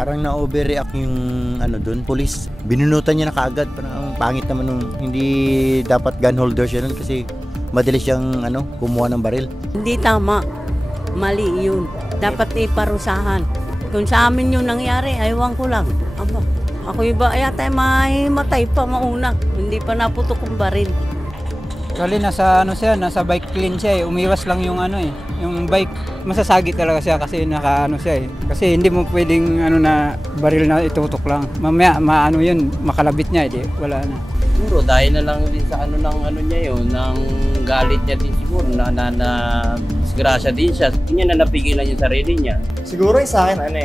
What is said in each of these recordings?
Parang na-overreact yung ano doon, police. Binunutan niya na kaagad. Parang ang pangit naman nung hindi dapat gun holder siya nun kasi madalis siyang kumuha ng baril. Hindi tama. Mali yun. Dapat iparusahan. Kung sa amin yung nangyari, aywan ko lang. Aba, ako iba yata matay pa mauna. Hindi pa naputok ang baril. Actually, nasa bike lane siya eh. Umiwas lang yung yung bike. Masasagi talaga siya kasi siya eh. Kasi hindi mo pwedeng na baril na itutok lang. Mamaya yun, makalabit niya eh. Wala na. Siguro dahil na lang din sa niya yun, ng galit niya din siguro na disgrasya din siya. Hindi niya na napigilan yung sarili niya. Siguro sa akin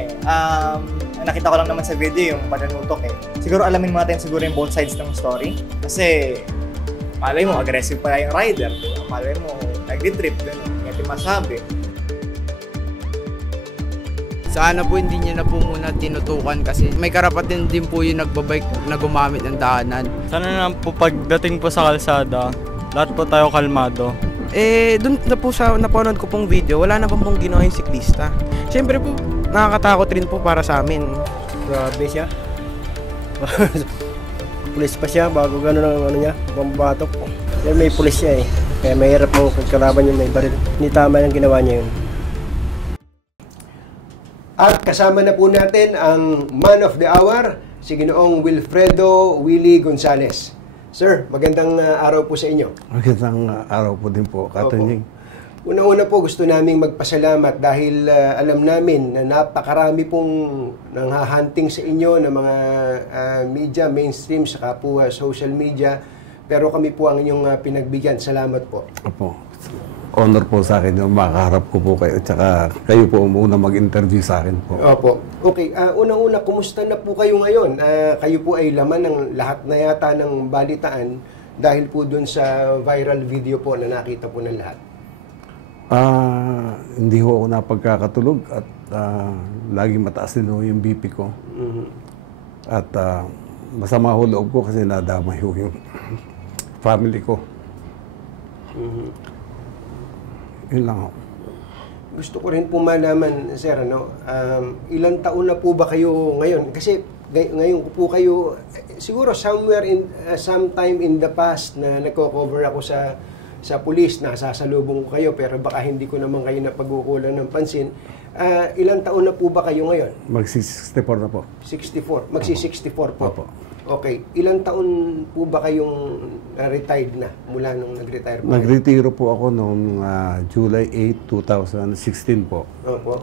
nakita ko lang naman sa video yung pananutok eh. Siguro alamin natin siguro yung both sides ng story. Kasi malay mo, aggressive pa yung rider. Malay mo, nag-trip, gano'n. Hindi masabi. Sana po hindi niya na po muna tinutukan kasi may karapatan din po yung nagbabike na gumamit ng daanan. Sana na po pagdating po sa kalsada, lahat po tayo kalmado. Doon na po sa napanood ko pong video, wala na pong ginawa yung siklista. Siyempre po, nakakatakot rin po para sa amin. Grabe siya. Pulis pa siya bago gano'n ang niya, pambatok. Kaya may pulis siya eh. Kaya mahirap mong kagkalaban yung may baril. Hindi tama yung ginawa niya yun. At kasama na po natin ang man of the hour, si Ginoong Wilfredo Willie Gonzales. Sir, magandang araw po sa inyo. Magandang araw po din po, Katunying. Una-una po gusto naming magpasalamat dahil alam namin na napakarami pong nanghahunting sa inyo ng mga media, mainstream, saka po social media. Pero kami po ang inyong pinagbigyan. Salamat po. Opo. Honor po sa akin yung makaharap ko po kayo. Tsaka kayo po muna mag-interview sa akin po. Opo. Okay. Unang-una, kumusta na po kayo ngayon? Kayo po ay laman ng lahat na yata ng balitaan dahil po dun sa viral video po na nakita po ng lahat. Hindi ho ako napagkakatulog at lagi mataas din ho yung BP ko. At masama ho loob ko kasi nadamay ho yung family ko. Yun lang ho. Gusto ko rin po malaman, sir, ilang taon na po ba kayo ngayon? Kasi ngayon po kayo, siguro sometime in the past na nagko-cover ako sa pulis, nasasalubong ko kayo, pero baka hindi ko naman kayo napag-ukulan ng pansin. Ilang taon na po ba kayo ngayon? Magsi-64 na po. 64? Magsi-64 po. Opo. Okay. Ilang taon po ba kayong retired na mula nung nag-retire po? Nag-retiro po ako noong July 8, 2016 po. Opo.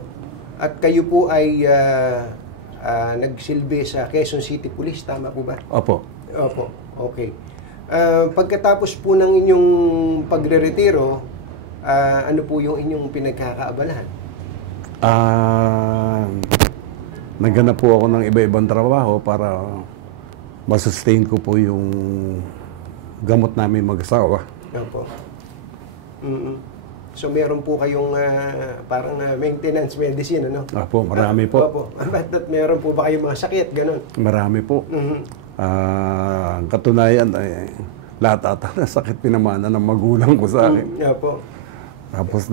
At kayo po ay nagsilbi sa Quezon City Police, tama po ba? Opo. Opo. Okay. Pagkatapos po ng inyong pagre-retiro, ano po yung inyong pinagkakaabalahan? Naghanap po ako ng iba-ibang trabaho para masustain ko po yung gamot namin mag-asawa. Opo. So meron po kayong parang maintenance medicine, ano? Opo, marami po. Opo. At meron po ba kayong mga sakit, ganun? Marami po. Ang katunayan ay lahat ata na sakit pinamana ng magulang ko sa akin. Opo. Tapos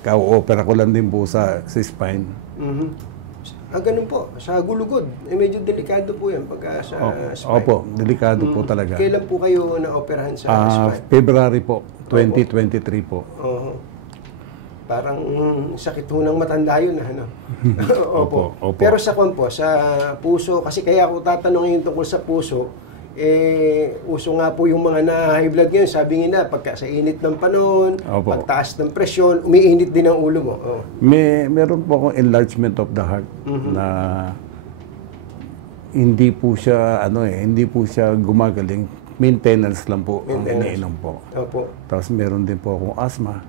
ka-opera ko lang din po sa spine. Ganun po, sa gulugod. Medyo delikado po yan pagka sa spine. Opo, delikado po talaga. Kailan po kayo na-operahan sa spine? February po, 2023 po. Parang sakit ho ng matanda yun, ano? Opo. Pero sa puso, kasi kaya ako tatanungin tungkol sa puso, uso nga po yung mga na-high blood ngayon. Sabi nga na, pagka sa init ng panahon, pagtaas ng presyon, umiinit din ang ulo mo. Meron po akong enlargement of the heart na hindi po siya gumagaling. Maintenance lang po ang iniinom po. Opo. Tapos meron din po akong asthma.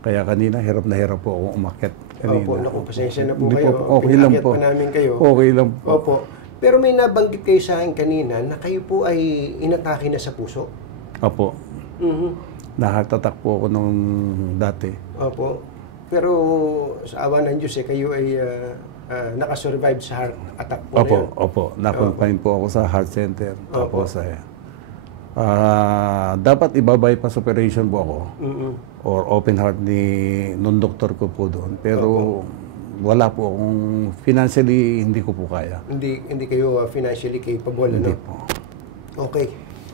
Kaya kanina hirap na hirap po akong umakyat. Opo, naku, pasensya na po kayo. Okay lang po. Pa namin kayo. Okay lang po. Opo. Pero may nabanggit kayo sa akin kanina na kayo po ay inatake na sa puso. Opo. Na-heart attack po ako nung dati. Opo. Pero sa awa ng Diyos, kayo ay nakasurvive sa heart attack po na yun. Opo. Na-confine po ako sa heart center. Tapos dapat iba-bypass operation po ako. Or open heart nung doktor ko po doon. Pero wala po akong financially, hindi ko po kaya. Hindi kayo financially capable, Hindi ano? po. Okay.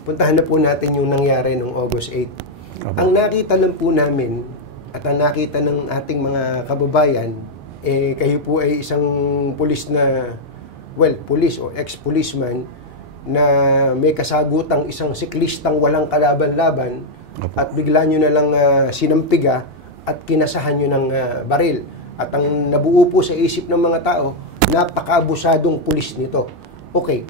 Puntahan na po natin yung nangyari noong August 8. Opo. Ang nakita lang po namin at ang nakita ng ating mga kababayan, kayo po ay isang pulis na, pulis o ex-policeman na may kasagutang isang siklistang walang kalaban-laban at bigla nyo na lang sinampiga at kinasahan nyo ng baril. At ang nabuo po sa isip ng mga tao, napakabusadong pulis nito. Okay.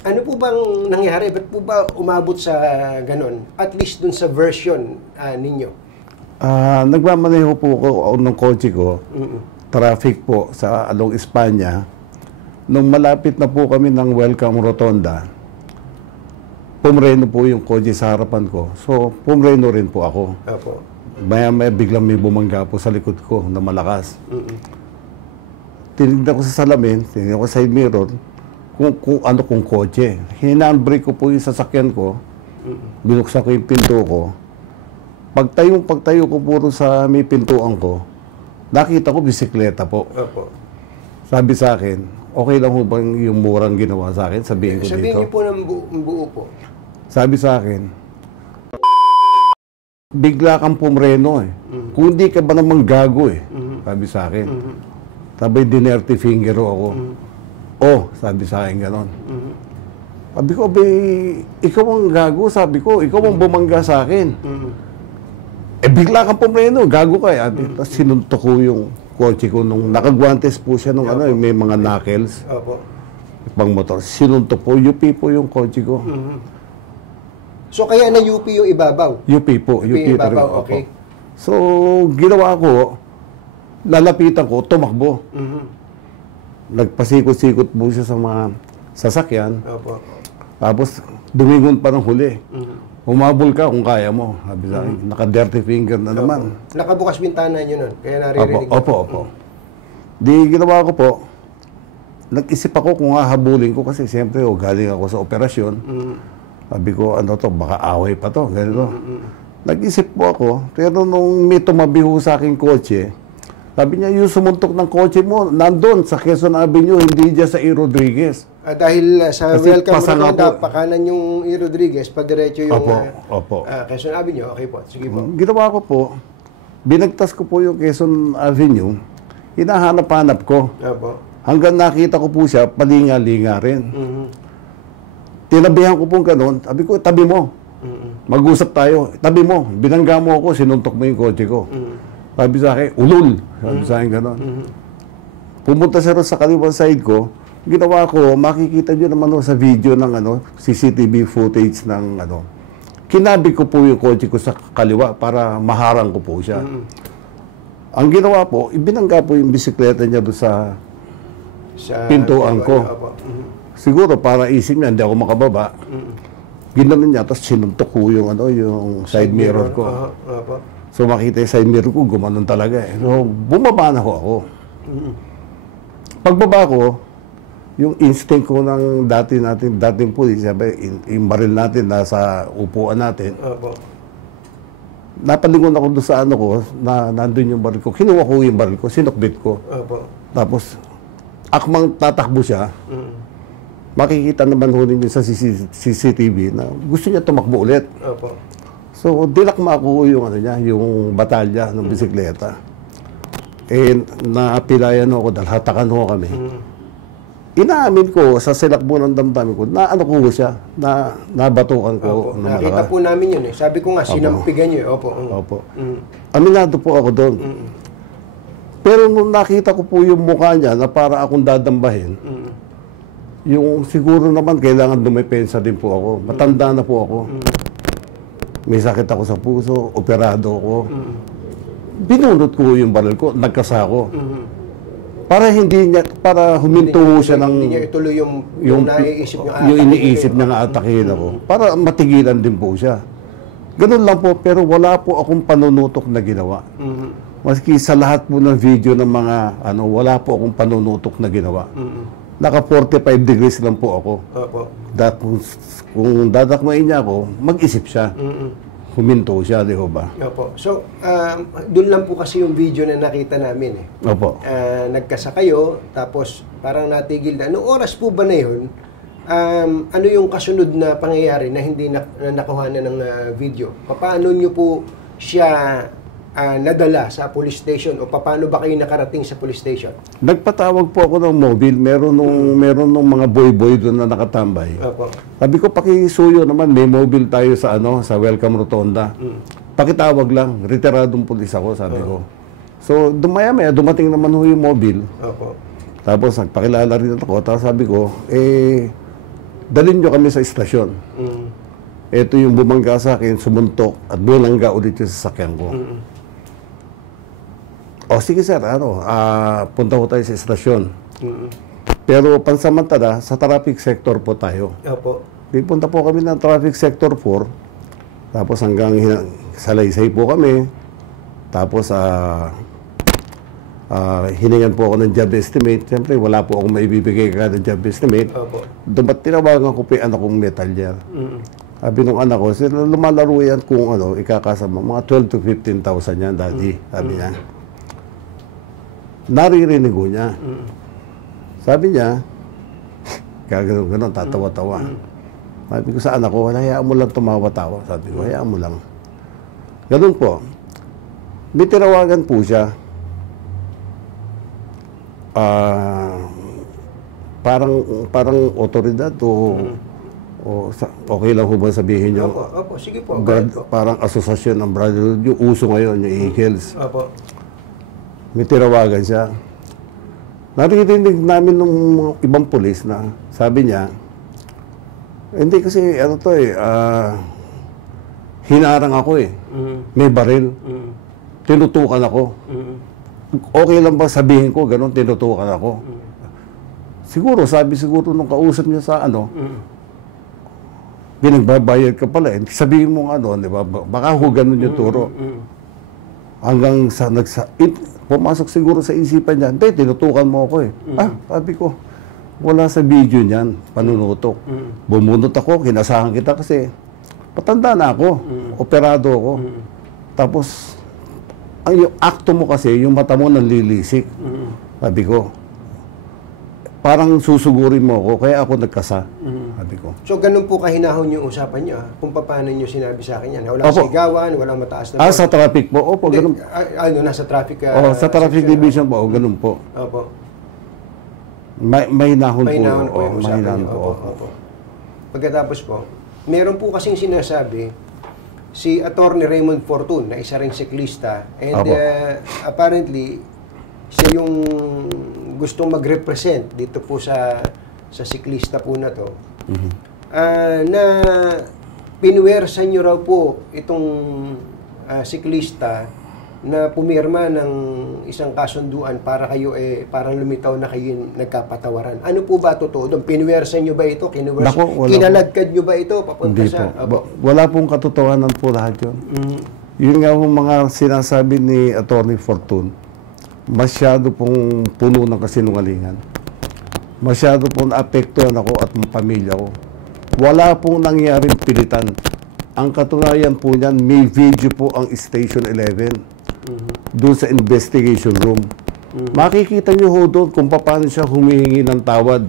Ano po bang nangyari? Ba't po ba umabot sa ganon? At least dun sa version ninyo. Nagmamaneho po ako ng kotse ko, traffic po sa along Espanya. Nung malapit na po kami ng Welcome Rotonda, pumreno po yung kotse sa harapan ko. So, pumreno rin po ako. Opo. Maya-maya biglang may bumangga po sa likod ko na malakas. Tinignan ko sa salamin, tinignan ko sa side mirror, kung kotse. Hinandbrake ko po yung sasakyan ko, binuksan ko yung pinto ko. Pagtayo ko puro sa may pintuan ko, nakita ko bisikleta po. Opo. Sabi sa akin, okay lang ho bang yung murang ginawa sa akin? Sabihin ko dito. Sabihin niyo po ng buo po. Sabi sa akin, bigla kang pumreno eh. Kung hindi ka ba namang gago eh. Sabi sa akin. Sabi, dinerty finger ako. Oh, sabi sa akin ganon. Sabi ko, ikaw ang gago. Sabi ko, ikaw ang bumangga sa akin. Bigla kang pumreno, gago ka eh. Tapos sinuntok ko yung kotse ko nung nakagwantes po siya nung may mga knuckles. Opo. Pang motor. Sinuntok po, UP po yung kotse ko. So kaya na UP yung ibabaw? UP po. UP ibabaw, okay. So, ginawa ko, lalapitan ko, tumakbo. Nagpasikot-sikot po siya sa mga sasakyan. Opo. Tapos, dumingon pa ng huli. Humabol ka kung kaya mo. Sabi sa akin, naka-dirty finger na naman. Nakabukas bintana nyo nun, kaya naririnig. Opo. Di ginawa ko po, nag-isip ako kung hahabulin ko kasi siyempre galing ako sa operasyon. Sabi ko, ano to, baka away pa to, ganito. Nag-isip po ako, pero nung may tumabi ho sa aking kotse, sabi niya, yung sumuntok ng kotse mo, nandun sa Quezon Avenue, hindi dyan sa E. Rodriguez. Dahil sa Kasi Welcome pasanga Rotonda, po. pakanan yung E. Rodriguez, padiretso yung Opo. Quezon Avenue. Okay po, sige po. Ginawa ko po, binagtas ko po yung Quezon Avenue, hinahanap-hanap ko. Opo. Hanggang nakita ko po siya, palinga-linga rin. Tinabihan ko po gano'n, sabi ko, tabi mo. Mag-usap tayo, tabi mo. Binangga mo ako, sinuntok mo yung kotse ko. Sabi sa akin, ulul. Sabi sa akin gano'n. Pumunta siya rin sa kaliwang side ko, ginawa ko, makikita nyo naman sa video ng CCTV footage ng kinabi ko po yung kotse ko sa kaliwa para maharang ko po siya. Ang ginawa po, ibinangga po yung bisikleta niya doon sa pintuan ko. Siguro para isip niya, hindi ako makababa. Ginanon niya, tapos sinuntok ko yung, yung side mirror ko. So makita yung side mirror ko, gumanon talaga eh. So bumaba na ako. Pagbaba ko, yung instinct ko ng dating pulis, sabi, yung baril natin nasa upuan natin. Napalingon ako doon sa nandun yung baril ko. Kinuha ko yung baril ko, sinukbit ko. Tapos, akmang tatakbo siya, makikita naman ho ninyo sa CCTV na gusto niya tumakbo ulit. So, dilakma ko yung yung batalya ng bisikleta. Naapilayan ako dahil hatakan ho kami. Inaamin ko sa silakbo ng damdamin ko na ko siya, na nabatukan ko. Nakita po namin yun eh. Sabi ko nga, sinampigan nyo eh. Opo. Aminado po ako doon. Pero nung nakita ko po yung mukha niya na para akong dadambahin, yung siguro naman kailangan dumepensa din po ako. Matanda na po ako. May sakit ako sa puso, operado ako. Binunot ko yung baril ko, nagkasako. Para para huminto siya ng... Hindi niya ituloy yung naiisip niya. Yung iniisip niya nga atakihin ako. Para matigilan din po siya. Ganun lang po, pero wala po akong panunutok na ginawa. Maski sa lahat po ng video ng mga wala po akong panunutok na ginawa. Naka 45 degrees lang po ako. Kung dadakmain niya ako, mag-isip siya. huminto siya, di ba? Opo. So, doon lang po kasi yung video na nakita namin eh. Opo. Nagkasa kayo, tapos parang natigil na. Anong oras po ba na yun? Ano yung kasunod na pangyayari na hindi na nakuha na ng video? Paano nyo po siya nadala sa police station o paano ba kayo nakarating sa police station? Nagpatawag po ako ng mobile. Meron nung mga boy-boy doon na nakatambay. Opo. Sabi ko, pakisuyo naman, may mobile tayo sa sa Welcome Rotonda. Pakitawag lang, retiradong pulis ako, sabi ko. So, dumaya-maya, dumating naman ho yung mobile. Opo. Tapos, nagpakilala rin ako. Tapos sabi ko, dalhin nyo kami sa istasyon. Ito yung bumangga sa akin, sumuntok, at bulangga ulit yung sasakyan ko. O sige sir, punta ko tayo sa istasyon. Pero pansamantala, sa traffic sector po tayo. Opo. Punta po kami ng traffic sector 4. Tapos hanggang Salaysay po kami. Tapos hiningan po ako ng job estimate. Siyempre, wala po akong maibibigay ka ng job estimate. Opo. Tinawagan ko po yung anak kong metalyer. Sabi nung anak ko, sila lumalaro yan kung ikakasama. Mga 12 to 15,000 yan, daddy. Sabi niya. Naririnig ko niya. Sabi niya, gano'n, tatawa-tawa. Sabi ko sa anak ko, hayaan mo lang tumawa-tawa. Sabi ko, hayaan mo lang. Ganun po. May tinawagan po siya. Parang otoridad okay lang ho ba sabihin niyo? Opo, sige po. Parang asosasyon ng brotherhood. Yung uso ngayon, yung Eagles. Opo. May tirawagan siya. Narinig namin ng mga ibang pulis na sabi niya, hindi kasi hinarang ako eh. May baril. Tinutukan ako. Okay lang ba sabihin ko, ganun, tinutukan ako. Sabi siguro nung kausap niya sa pinagbabayad ka pala. Sabihin mo di ba? Baka ho ganun yung turo. Hanggang pumasok siguro sa isipan niya, hindi, tinutukan mo ako eh. Sabi ko, wala sa video niyan, panunutok. Bumunot ako, kinasahan kita kasi patanda na ako, operado ako. Tapos, yung akto mo kasi, yung mata mo nanlilisik. Sabi ko, parang susugurin mo ako, kaya ako nagkasa. Sabi ko. So, ganun po kahinahon yung usapan niyo, kung paano niyo sinabi sa akin yan. Walang sigawan, walang mataas na... sa traffic po. Opo, ganun. Nasa traffic... sa traffic division po, ganun po. Opo. Mahinahon po. Mahinahon po yung usapan mahinahon niyo. po. Opo. Pagkatapos po, meron po kasing sinasabi si Attorney Raymond Fortun, na isa ring siklista, and apparently, siya yung gustong mag-represent dito po sa siklista po na to, na pinuwersa nyo raw po itong siklista na pumirma ng isang kasunduan para kayo parang lumitaw na kayo nagkapatawaran. Ano po ba totoo doon? Pinuwersa nyo ba ito? Kinalagkad nyo ba ito? Papunta hindi po. Wala pong katotohanan po lahat yun. Yun nga yung mga sinasabi ni Attorney Fortun, masyado pong puno ng kasinungalingan. Masyado pong naapektuhan ako at ang pamilya ko. Wala pong nangyaring pilitan. Ang katunayan po niyan, may video po ang Station 11 doon sa investigation room. Makikita niyo ho doon kung paano siya humihingi ng tawad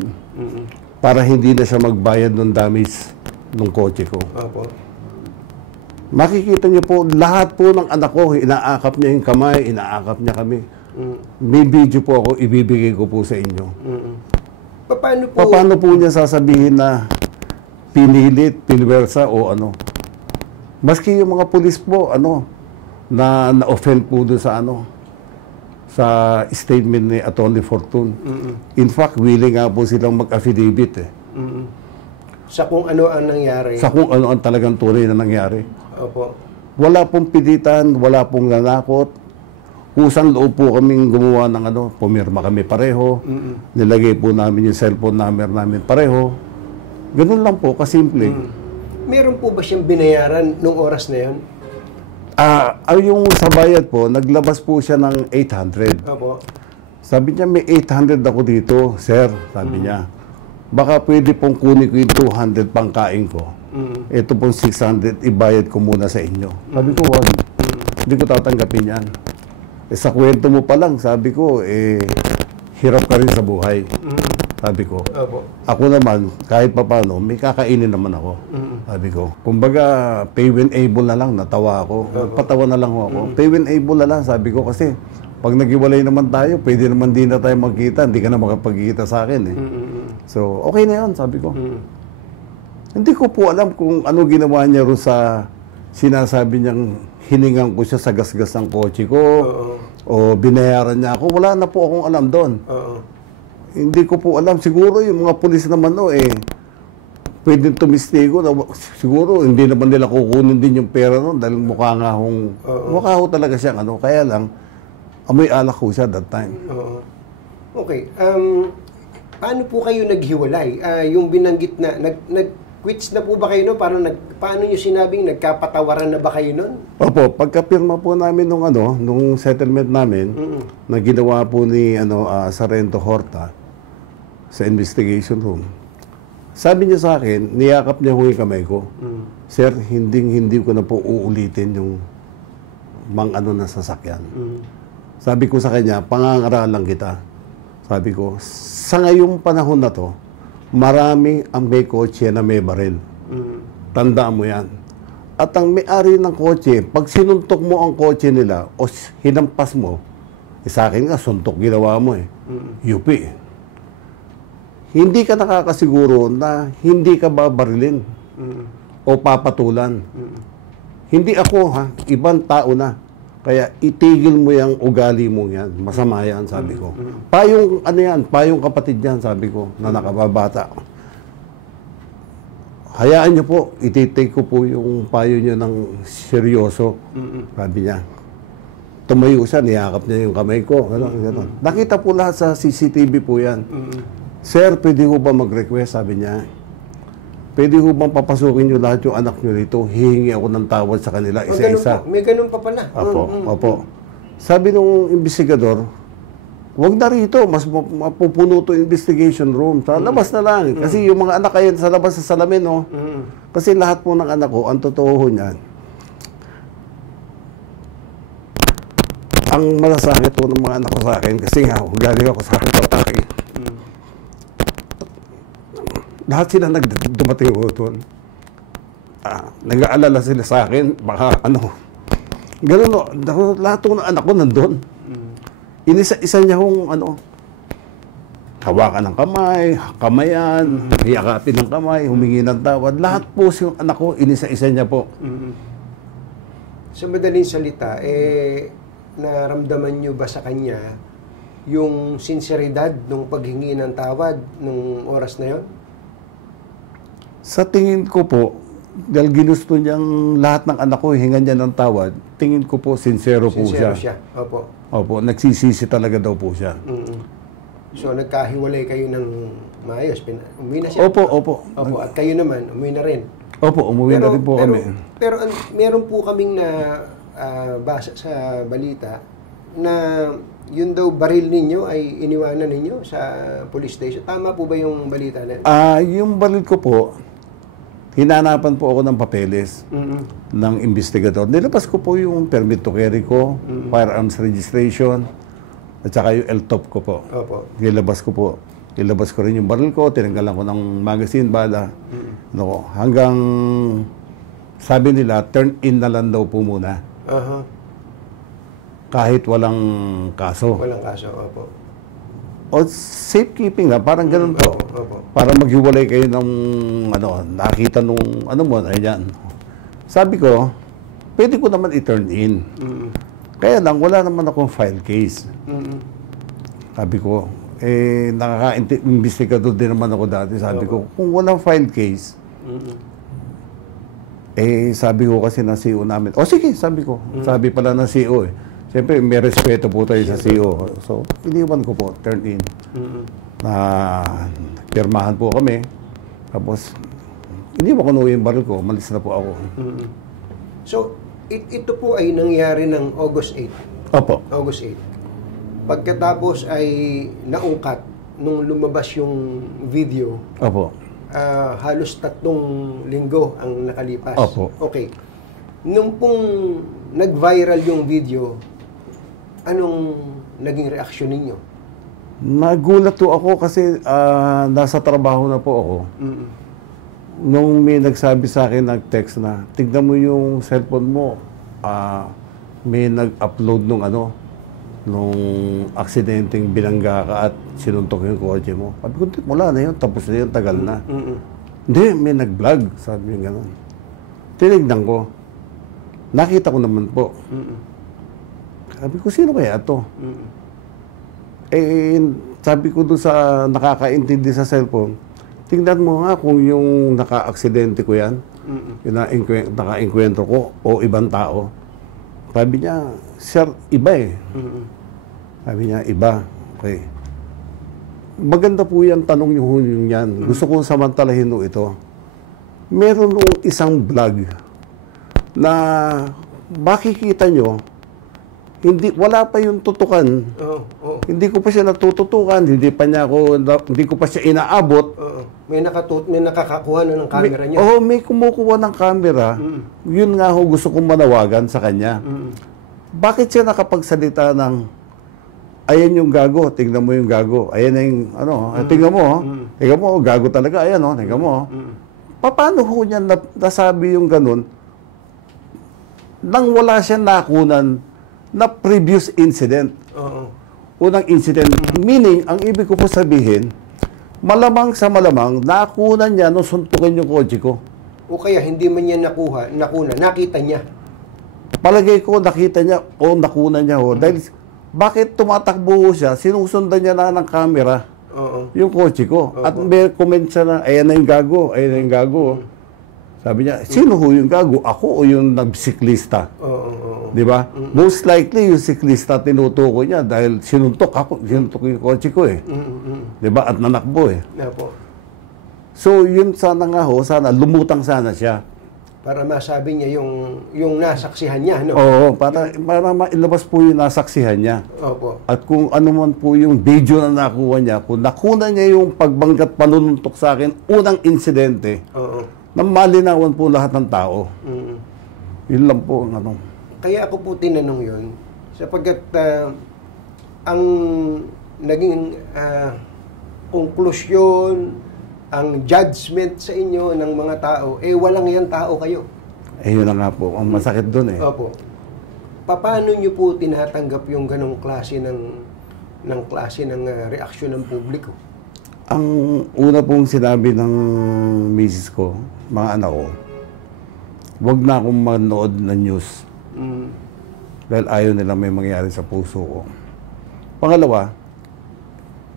para hindi na siya magbayad ng damage ng kotse ko. Makikita niyo po, lahat po ng anak ko, inaakap niya yung kamay, inaakap niya kami. May video po ako, ibibigay ko po sa inyo. Paano po niya sasabihin na pinilit, pinwersa o ano? Maski yung mga pulis po, na na-offend po doon sa sa statement ni Attorney Fortun. In fact, willing nga po silang mag-affidavit Sa kung ano ang nangyari. Sa kung ano ang talagang tunay na nangyari. Opo. Wala pong pilitan, wala pong nanakot. Kusang loob po kaming gumawa ng pumirma kami pareho. Nilagay po namin yung cellphone number namin pareho. Ganun lang po, kasimple. Meron po ba siyang binayaran nung oras na yun? Yung sa bayad po, naglabas po siya ng 800. Opo. Sabi niya, may 800 ako dito, sir. Sabi niya. baka pwede pong kunin ko yung 200 pangkain ko. Ito pong 600, ibayad ko muna sa inyo. Sabi ko, wag. Hindi ko tatanggapin yan. Sa kwento mo pa lang, sabi ko, hirap ka rin sa buhay. Sabi ko. Ako naman, kahit pa paano, may kakainin naman ako. Sabi ko. Kumbaga, pay when able na lang, natawa ako. Patawa na lang ako. Pay when able na lang, sabi ko, kasi pag naghiwalay naman tayo, pwede naman din na tayo magkita, hindi ka na makapagkita sa akin eh. So, okay na yun, sabi ko. Hindi ko po alam kung ano ginawa niya rin sa sinasabi niyang hiningan ko siya sa gasgas ng kotse ko o binayaran niya ako. Wala na po akong alam doon. Hindi ko po alam. Siguro yung mga pulis naman pwedeng tumistigo na siguro hindi naman nila kukunin din yung pera noon dahil mukha ho talaga siyang kaya lang amoy alak ko siya that time. Okay. Paano po kayo naghiwalay? Yung binanggit na nag-quits na po ba kayo no? Paano niyo sinabing nagkapatawaran na ba kayo noon? Opo, pagkapirma po namin nung settlement namin na ginawa po ni Sargento Horta sa investigation room. Sabi niya sa akin, niyakap niya yung kamay ko. Sir, hindi ko na po uulitin yung na sasakyan. Sabi ko sa kanya, pangangaralan kita. Sabi ko, sa ngayong panahon na to, marami ang may kotse na may baril. Tandaan mo yan. At ang may-ari ng kotse, pag sinuntok mo ang kotse nila o hinampas mo, sa akin nga, suntok ginawa mo UP. Hindi ka nakakasiguro na hindi ka babarilin o papatulan. Hindi ako ibang tao na. Kaya itigil mo yung ugali mo yan. Masama yan, sabi ko. Payong payong kapatid yan, sabi ko, na nakababata. Hayaan niyo po, ititake ko po yung payo niyo ng seryoso. Sabi niya. Tumayo siya, niyakap niya yung kamay ko. Ganun. Nakita po lahat sa CCTV po yan. Sir, pwede ho ba mag-request? Sabi niya. Pwede ho bang papasukin niyo lahat yung anak niyo dito? Hihingi ako ng tawad sa kanila, isa-isa. May ganun pa pala. Opo. Sabi nung investigador, wag na rito, mas mapupuno to investigation room. Sa labas na lang. Kasi yung mga anak kayo sa labas sa salamin, Kasi lahat po ng anak ko, ang totoo ho niyan, ang malasakit po ng mga anak ko sa akin, kasi nga, galing ako sa akin patake. Lahat sila dumating ko doon. Nag-aalala sila sa akin, baka Ganun lahat ng anak ko nandun. Inisa-isa niya hawakan ng kamay, kamayan, hiyakapin ng kamay, humingi ng tawad. Lahat po yung anak ko, inisa-isa niya po. Sa madaling salita, naramdaman niyo ba sa kanya yung sinseridad nung paghingi ng tawad nung oras na yon? Sa tingin ko po, dahil ginusto niyang lahat ng anak ko, hingan niya ng tawad, tingin ko po, sincero po siya. Opo, nagsisisi talaga daw po siya. So, nagkahiwalay kayo ng maayos. Umuwi na siya? Opo. At kayo naman, umuwi na rin? Opo, umuwi na rin po kami. Pero meron po kaming basa sa balita na yun daw baril ninyo ay iniwanan ninyo sa police station. Tama po ba yung balita na? Yung baril ko po, hinanapan po ako ng papeles ng investigador. Nilabas ko po yung permit to carry ko, firearms registration, at saka yung LTOP ko po. Nilabas ko rin yung baril ko, tinanggalan ko ng magazine, bala. Hanggang sabi nila, turn in na lang daw po muna. Kahit walang kaso. Walang kaso, opo. O safekeeping na, parang ganun po. Para maghiwalay kayo ng, nakita nung, ayan. Sabi ko, pwede ko naman i-turn in. Kaya lang, wala naman akong file case. Sabi ko, nakaka-investigador din naman ako dati. Sabi ko, kung walang file case, sabi ko kasi ng CEO namin, sige, sabi ko. Sabi pala ng CEO Siyempre, may respeto po tayo sa CEO. So, iniwan ko po, turn in. Pirmahan po kami. Tapos, iniwan ko yung baril ko, malis na po ako. So, ito po ay nangyari ng August 8? Opo. August 8. Pagkatapos ay naungkat nung lumabas yung video, Opo. halos 3 linggo ang nakalipas. Opo. Okay. Nung pong nag-viral yung video, anong naging reaksyon ninyo? Nagulat po ako kasi nasa trabaho na po ako. Nung may nagsabi sa akin, nag-text na, tignan mo yung cellphone mo, may nag-upload nung nung aksidenteng binangga ka at sinuntok yung kotse mo. Sabi ko, wala na yun, tapos na yun, tagal na. Hindi, may nag-vlog, sabi yung gano'n. Tinignan ko. Nakita ko naman po. Sabi ko, sino kaya ito? Sabi ko doon sa nakakaintindi sa cellphone, tingnan mo nga kung yung naka-aksidente ko yan, yung naka-enkwentro ko o ibang tao. Sabi niya, sir, iba eh. Sabi niya, iba. Okay. Maganda po yan, tanong niyo yan. Gusto kong samantalahin ito. Meron nung isang vlog na makikita nyo, wala pa yung tutukan. Hindi ko pa siya natututukan, hindi ko pa siya inaabot. May nakakakuha na ng camera niya. May kumukuha ng camera. Yun nga gusto kong manawagan sa kanya. Bakit siya nakapagsalita ng ayan yung gago, tingnan mo yung gago. Ayan na yung tingnan mo. Tingnan mo, gago talaga. Ayan tingnan mo. Paano ho niya nasabi yung ganun nang wala siya nakunan na previous incident? Unang incident, meaning, ang ibig ko po sabihin, malamang sa malamang, nakunan niya nung suntukin yung kotse ko. O kaya hindi man niya nakuna, nakita niya. Palagay ko, nakita niya o nakunan niya ho. Dahil, bakit tumatakbo siya, sinusundan niya na ng camera yung kotse ko. At may comment siya na, ayan na yung gago, ayan na yung gago. Sabi niya, sino ho yung gago? Ako o yung nagsiklista? Di ba? Most likely, yung siklista tinutukoy niya dahil sinuntok yung kotse ko eh. Di ba? At nanakbo eh. So, yun sana nga ho, lumutang sana siya. Para masabi niya yung nasaksihan niya, no? Oo, para mailabas po yung nasaksihan niya. Opo. At kung ano man po yung video na nakuha niya, kung nakuna niya yung pagbanggat panununtok sa akin, unang insidente, na malinawan po lahat ng tao. Yun lang po ang Kaya ako po tinanong yun, sapagkat ang naging konklusyon, ang judgment sa inyo ng mga tao, walang yan tao kayo. Yun na nga po, ang masakit dun eh. Opo. Paano nyo po tinatanggap yung ganong klase ng reaksyon ng publiko? Ang una pong sinabi ng misis ko, mga anak ko, huwag na akong manood ng news. Dahil ayaw nila may mangyari sa puso ko. Pangalawa,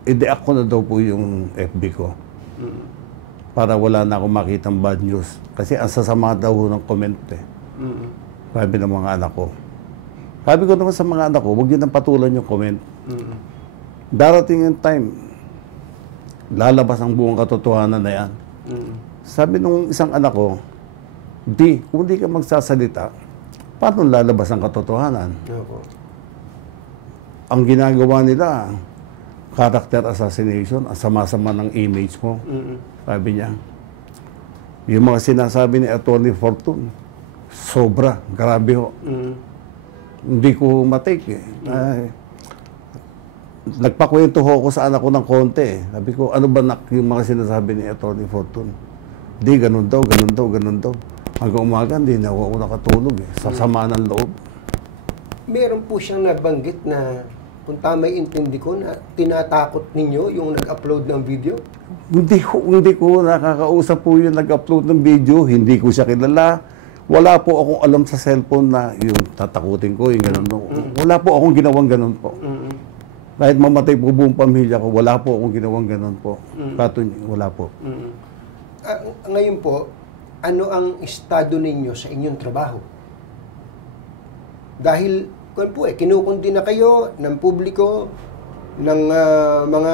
i-deact ko na daw po yung FB ko. Para wala na akong makitang bad news. Kasi ang sasama daw ng comment eh. Sabi ng mga anak ko. Sabi ko naman sa mga anak ko, huwag yun ang patulan yung comment. Darating yung time, lalabas ang buong katotohanan na yan. Sabi nung isang anak ko, kung di ka magsasalita, paano lalabas ang katotohanan? Ang ginagawa nila, character assassination, ang sama-sama ng image mo. Sabi niya. Yung mga sinasabi ni Atty. Fortune, sobra, grabe ho. Hindi ko matake eh. Nagpakwento ho ako sa anak ko ng konti eh. Sabi ko, ano ba yung mga sinasabi ni Atty. Fortune? Di, ganun daw. Hanggang umaga, hindi na ako nakatulog eh. Sa sama ng loob. Meron po siyang nabanggit na, kung tama'y intindi ko, na tinatakot ninyo yung nag-upload ng video? Hindi ko nakakausap po yung nag-upload ng video. Hindi ko siya kilala. Wala po akong alam sa cellphone na yung tatakutin ko, yung ganun. Wala po akong ginawang ganun po. Kahit mamatay po buong pamilya ko, wala po akong ginawang ganun po. Wala po. Ngayon po, ano ang estado ninyo sa inyong trabaho? Dahil, kinukundi na kayo ng publiko, ng mga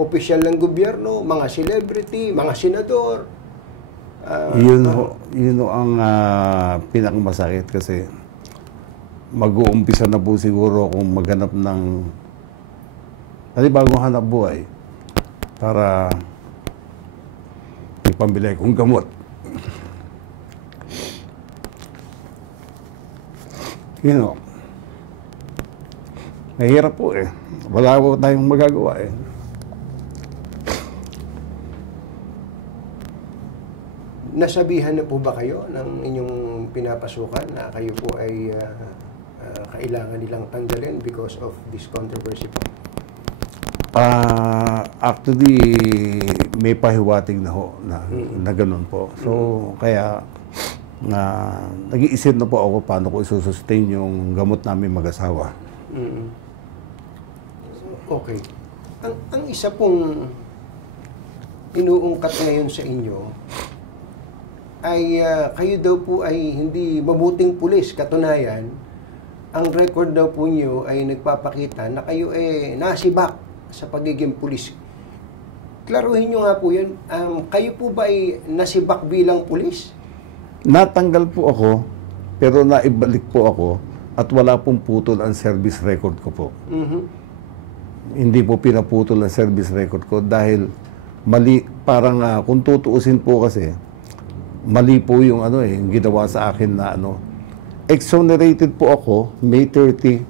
opisyal ng gobyerno, mga celebrity, mga senador. Yun ang pinakamasakit kasi mag-uumpisa na po siguro kung maghanap ng bagong hanap buhay. para ipambili kong gamot. Mahirap po eh. Wala po tayong magagawa eh. Nasabihan na po ba kayo ng inyong pinapasukan na kayo po ay kailangan nilang tanggalin because of this controversy po? Actually, may pahiwatig na ho na ganun po. So, kaya nag-iisip na po ako paano ko isusustain yung gamot namin mag-asawa. Okay. Ang isa pong inuungkat ngayon sa inyo ay kayo daw po ay hindi mabuting pulis. Katunayan, ang record daw po niyo ay nagpapakita na kayo nasibak sa pagiging pulis. Klaruhin nyo nga po yun. Kayo po ba ay nasibak bilang pulis? Natanggal po ako, pero naibalik po ako at wala pong putol ang service record ko po. Hindi po pinaputol ang service record ko dahil mali, parang kung tutuusin po kasi, mali po yung yung ginawa sa akin na exonerated po ako May 30,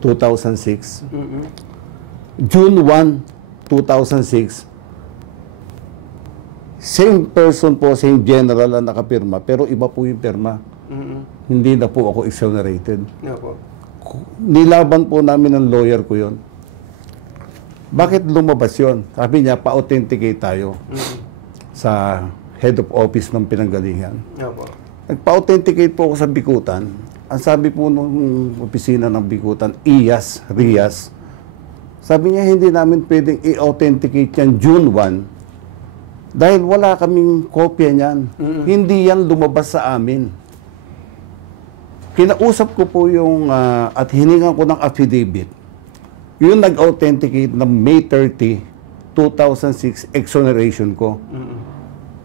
2006. June 1, 2006, same person po, same general ang nakapirma, pero iba po yung pirma. Hindi na po ako exonerated. Nilaban po namin ng lawyer ko yon. Bakit lumabas yon? Sabi niya, pa-authenticate tayo sa head of office ng pinanggalingan. Nagpa-authenticate po ako sa Bikutan. Ang sabi po nung opisina ng Bikutan, RIAS. Sabi niya, hindi namin pwedeng i-authenticate yan June 1 dahil wala kaming kopya niyan. Hindi yan lumabas sa amin. Kinausap ko po yung, at hiningan ko ng affidavit, yung nag-authenticate ng May 30, 2006 exoneration ko.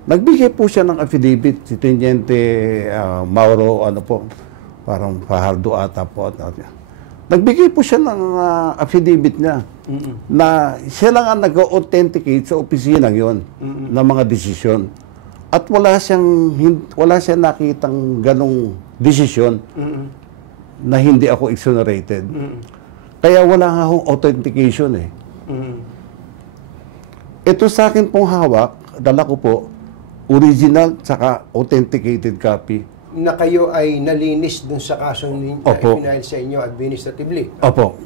Nagbigay po siya ng affidavit, si Teniente Mauro, parang Fajardo ata po. Nagbigay po siya ng affidavit niya na siya lang ang nag-authenticate sa opisinang yon ng mga desisyon. At wala siyang nakitang ganong desisyon na hindi ako exonerated. Kaya wala nga akong authentication eh. Ito sa akin pong hawak, dala ko po, original tsaka authenticated copy. Na kayo ay nalinis dun sa kasong ninyo na ipinail sa inyo administratively. Opo.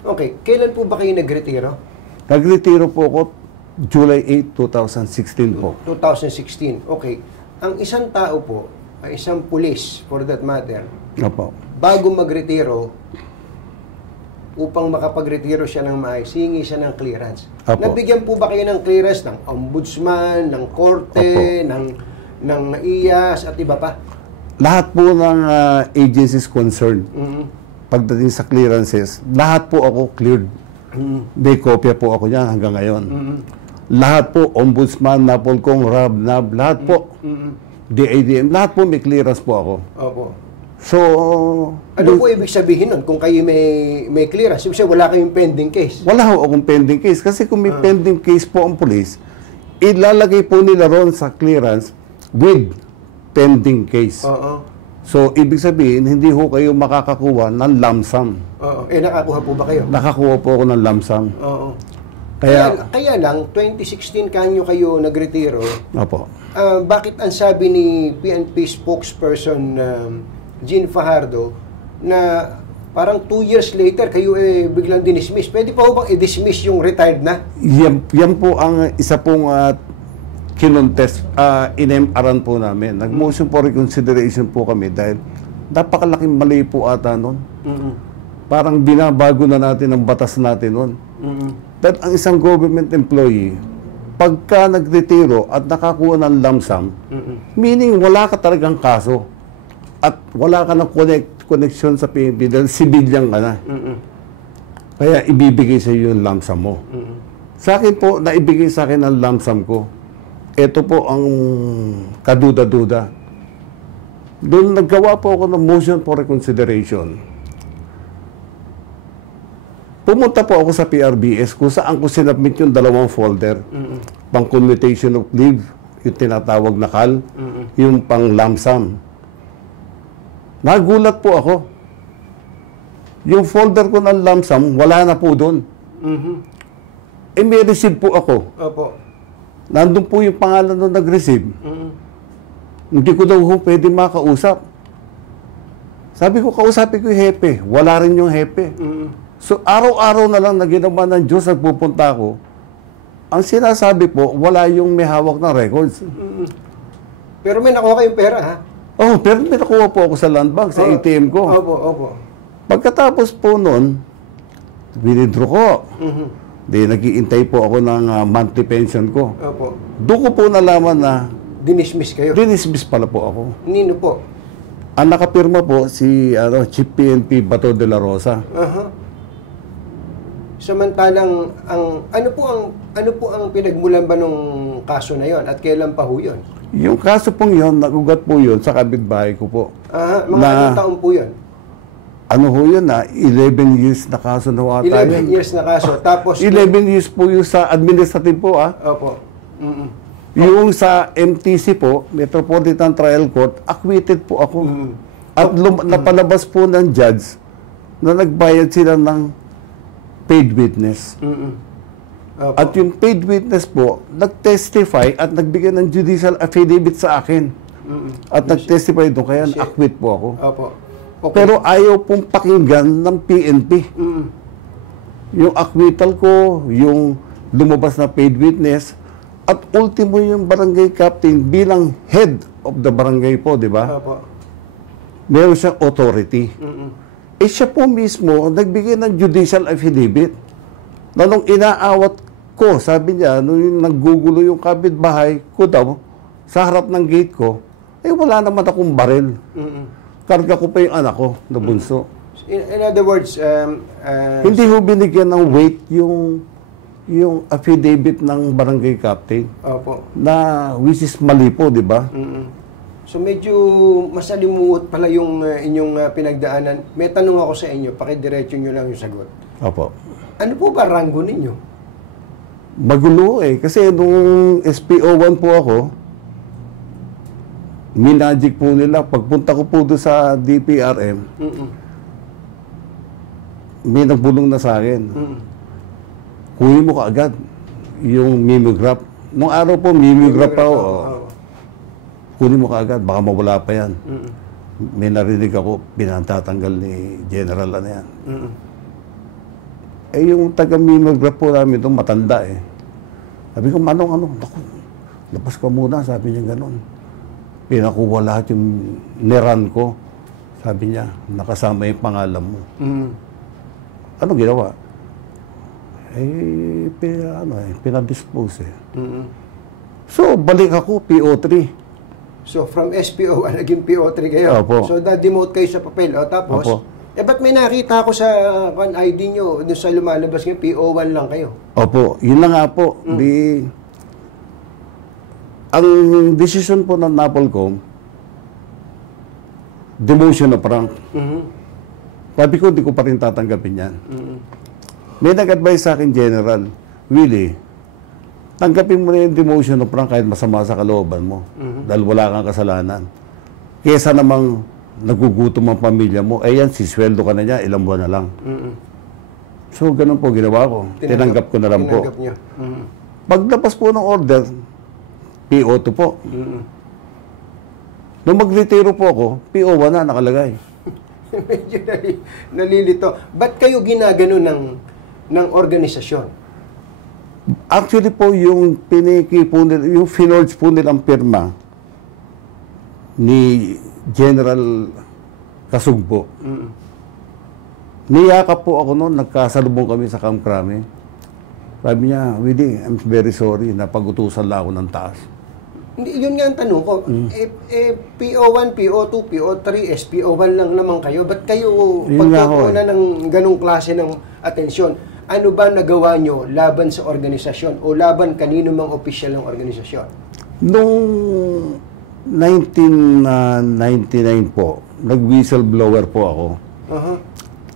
Okay. Kailan po ba kayo nagretiro? Nagretiro po ako July 8, 2016 po. 2016. Okay. Ang isang tao po, ay isang pulis for that matter, bago magretiro, upang makapagretiro siya ng maayos, hingi siya ng clearance. Nabigyan po ba kayo ng clearance ng ombudsman, ng korte, ng IAS at iba pa? Lahat po ng agencies concerned, pagdating sa clearances, lahat po ako cleared. May kopya po ako niyan hanggang ngayon. Lahat po, ombudsman, Napolcom, RAB, NAB, lahat po, DADM, lahat po may clearance po ako. So, ano po ibig sabihin nun kung kayo may clearance? Ibig sabihin, wala kayong pending case? Wala ho akong pending case. Kasi kung may pending case po ang police, ilalagay po nila ron sa clearance with pending case. So, ibig sabihin, hindi ho kayo makakakuha ng lump sum. Nakakuha po ba kayo? Nakakuha po ako ng lump sum. Kaya lang, 2016 kanyo kayo nagretiro. Bakit ang sabi ni PNP spokesperson Jean Fajardo na parang 2 years later kayo biglang dinismiss? Pwede pa ho bang i-dismiss yung retired na? Yan po ang isa pong kinontes, in-MRan po namin. Nag-motion for reconsideration po kami dahil napakalaking mali po ata nun. Parang binabago na natin ang batas natin nun. But ang isang government employee, pagka nagretiro at nakakuha ng lump sum, meaning wala ka talagang kaso at wala ka ng connection sa PNP dahil civilian ka na. Kaya ibibigay sa iyo yung lump sum mo. Sa akin po, naibigay sa akin ang lump sum ko. Ito po ang kaduda-duda. Doon naggawa po ako ng motion for reconsideration. Pumunta po ako sa PRBS kung saan ko sinubmit yung 2 folder. Pang commutation of leave, yung tinatawag na CAL, yung pang lump sum. Nagulat po ako. Yung folder ko ng lump sum, wala na po doon. May receive po ako. Opo. Nandun po yung pangalan nung nag-receive. Hindi ko daw pwede makausap. Sabi ko, kausapin ko yung hepe. Wala rin yung hepe. So, araw-araw na lang na ginawa ng Diyos, nagpupunta ako. Ang sinasabi po, wala yung may hawak ng records. Pero may nakuha kayong pera, ha? Oh, pero may nakuha po ako sa land bank, sa ATM ko. Opo. Pagkatapos po nun, withdraw ko. Di, nag-iintay po ako ng monthly pension ko. Opo. Doon ko po nalaman na Dinismiss kayo? dinismiss pala po ako. Nino po? Ang nakapirma po si Chief PNP Bato de la Rosa. Samantalang ano po ang pinagmulan ba nung kaso na yon at kailan pa ho yun? Yung kaso pong yun, nagugat po yun sa kapitbahay ko po. Mga anong taon po yun? Ano ho yun 11 years na kaso na wata 11 years na kaso. Tapos 11 years po yung sa administrative po Opo. Yung sa MTC po, Metropolitan Trial Court, acquitted po ako. At napalabas po ng judge na nagbayad sila ng paid witness. At yung paid witness po, nag-testify at nagbigay ng judicial affidavit sa akin. At nag-testify doon, kaya acquit po ako. Opo. Okay. Pero ayaw pong pakinggan ng PNP. Yung acquittal ko, yung lumabas na paid witness, at ultimo yung barangay captain bilang head of the barangay po, di ba? Opo. Meron siyang authority. Siya po mismo nagbigay ng judicial affidavit na nung inaawat ko, sabi niya, nung naggugulo yung kapitbahay ko daw, sa harap ng gate ko, wala naman akong baril. Karga ko pa yung anak ko na bunso. In other words, hindi ho binigyan ng weight yung affidavit ng barangay captain. Opo. Na which is mali po, di ba? So medyo masalimuot pala yung inyong pinagdaanan. May tanong ako sa inyo, pakidiretso nyo lang yung sagot. Opo. Ano po ba ranggo ninyo? Magulo kasi nung SPO1 po ako, minagic po nila. Pagpunta ko po doon sa DPRM, may nagbulong na sa akin. Kunin mo kaagad yung mimeograph. Nung araw po, mimeograph pa ako. Kunin mo kaagad, baka mawala pa yan. May narinig ako, pinatatanggal ni General ano yan. Yung taga-mimeograph po namin doon, matanda eh. Sabi ko, Manong, naku, labas ka muna, sabi niya gano'n. Pinakuha lahat yung niran ko. Sabi niya, nakasama yung pangalan mo. Ano ginawa? Pinadispose eh. So, balik ako, PO3. So, from SPO, naging PO3 kayo. Opo. So, na-demote kayo sa papel. Tapos, Opo. Ba't may nakita ako sa ID nyo, doon sa lumalabas ngayon, PO1 lang kayo? Opo, yun lang nga po. Ang decision po ng NAPOLCOM, demotion of rank. Sabi ko, di ko pa rin tatanggapin yan. May nag-advise sa akin, General, Willie, tanggapin mo na yung demotion of rank kahit masama sa kalooban mo. Dahil wala kang kasalanan. Kesa namang nagugutom ang pamilya mo, yan, sisweldo ka na niya, ilang buwan na lang. So, ganun po ginawa ko. Tinanggap ko na lang po. Niyo. Paglabas po ng order, PO2 po. Nung mag-retiro po ako, PO1 na nakalagay. Medyo nalilito. Ba't kayo ginagano ng organisasyon? Actually po, yung piniki po nila, yung finorge po nilang pirma ni General Kasugbo. Niyakap po ako noon, nagkasalubong kami sa Camp Crame. Sabi niya, Willie, I'm very sorry, napag-utusan lang ako ng taas. Hindi, yun nga ang tanong ko. PO1, PO2, PO3, SPO1 lang naman kayo. Ba't kayo pagkukunan ng ganong klase ng atensyon? Ano ba nagawa nyo laban sa organisasyon o laban kanino mang opisyal ng organisasyon? Noong 1999 po, nag-whistleblower po ako.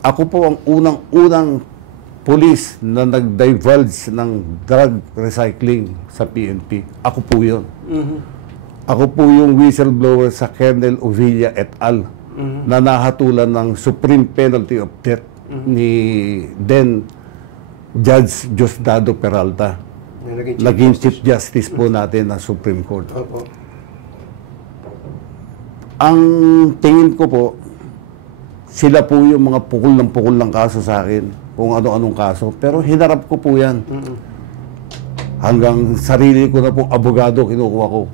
Ako po ang unang-unang police na nag-divulge ng drug recycling sa PNP. Ako po yun. Ako po yung whistleblower sa Colonel Ovilla et al. Na nahatulan ng supreme penalty of death ni then Judge Diosdado Peralta. Naging Chief Justice po natin ng Supreme Court. Opo. Ang tingin ko po, sila po yung mga pukul ng kaso sa akin, kung ano-anong kaso. Pero hinarap ko po yan. Hanggang sarili ko na po, abogado, kinukuha ko.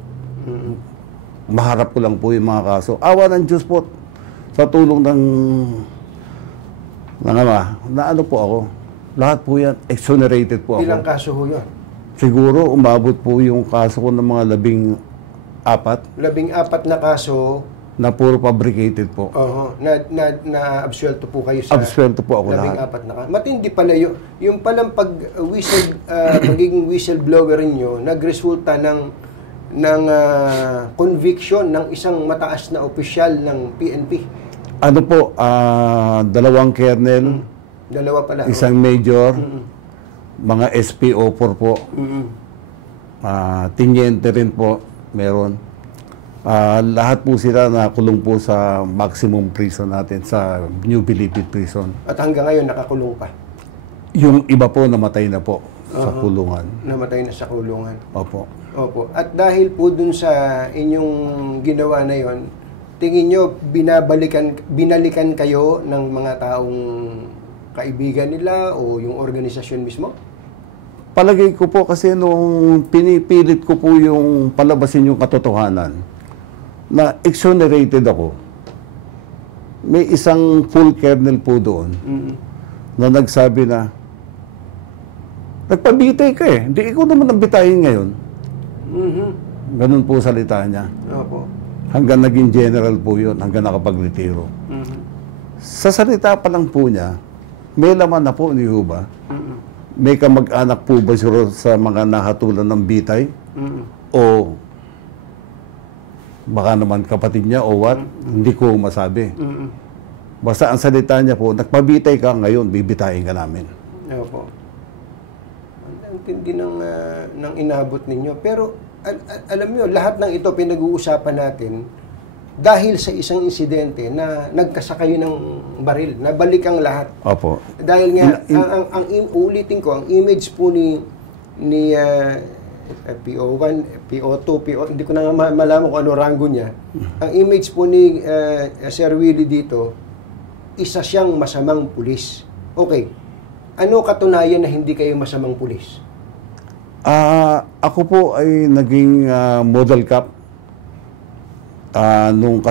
Maharap ko lang po yung mga kaso. Awa ng Diyos po, sa tulong ng Ama, na ano po ako. Lahat po yan, exonerated po ako. Ilang kaso ho yun? Siguro, umabot po yung kaso ko ng mga 14. 14 na kaso na puro fabricated po. Na-absuelto po kayo sa... Absuelto po ako 14 na kaso. Matindi pala yun. Yung palang pagiging whistleblower nyo, nagresulta ng conviction ng isang mataas na opisyal ng PNP. Ano po, 2 colonel, Dalawa pala. isang major, mga SPO4 po, tiniente rin po, meron. Lahat po sila nakulong po sa maximum prison natin, sa New Bilibid Prison. At hanggang ngayon nakakulong pa? Yung iba po namatay na po sa kulungan. Namatay na sa kulungan. Opo. Opo. At dahil po dun sa inyong ginawa na yon, tingin nyo binalikan kayo ng mga taong kaibigan nila o yung organisasyon mismo? Palagay ko po kasi nung pinipilit ko po yung palabasin yung katotohanan na exonerated ako, may isang full colonel po doon na nagsabi na nagpabitay ka eh. Hindi ikaw naman ang bitayin ngayon. Ganun po salita niya. Opo. Hanggang naging general po yun, hanggang nakapagretiro. Sa salita pa lang po niya, may laman na po ni Huba. May kamag-anak po ba sa mga nahatulan ng bitay? O baka naman kapatid niya o what? Hindi ko masabi. Basta ang salita niya po, nagpabitay ka ngayon, bibitayin ka namin. Opo. Ang tindi ng inabot ninyo. Pero alam niyo, lahat ng ito pinag-uusapan natin dahil sa isang insidente na nagkasakay ng baril, nabalik ang lahat. Opo. Dahil nga, ulitin ko, ang image po ni PO1, PO2, hindi ko na nga malaman kung ano rango niya. Ang image po ni Sir Willie dito, isa siyang masamang pulis. Okay. Ano katunayan na hindi kayo masamang pulis? Ako po ay naging model cop nung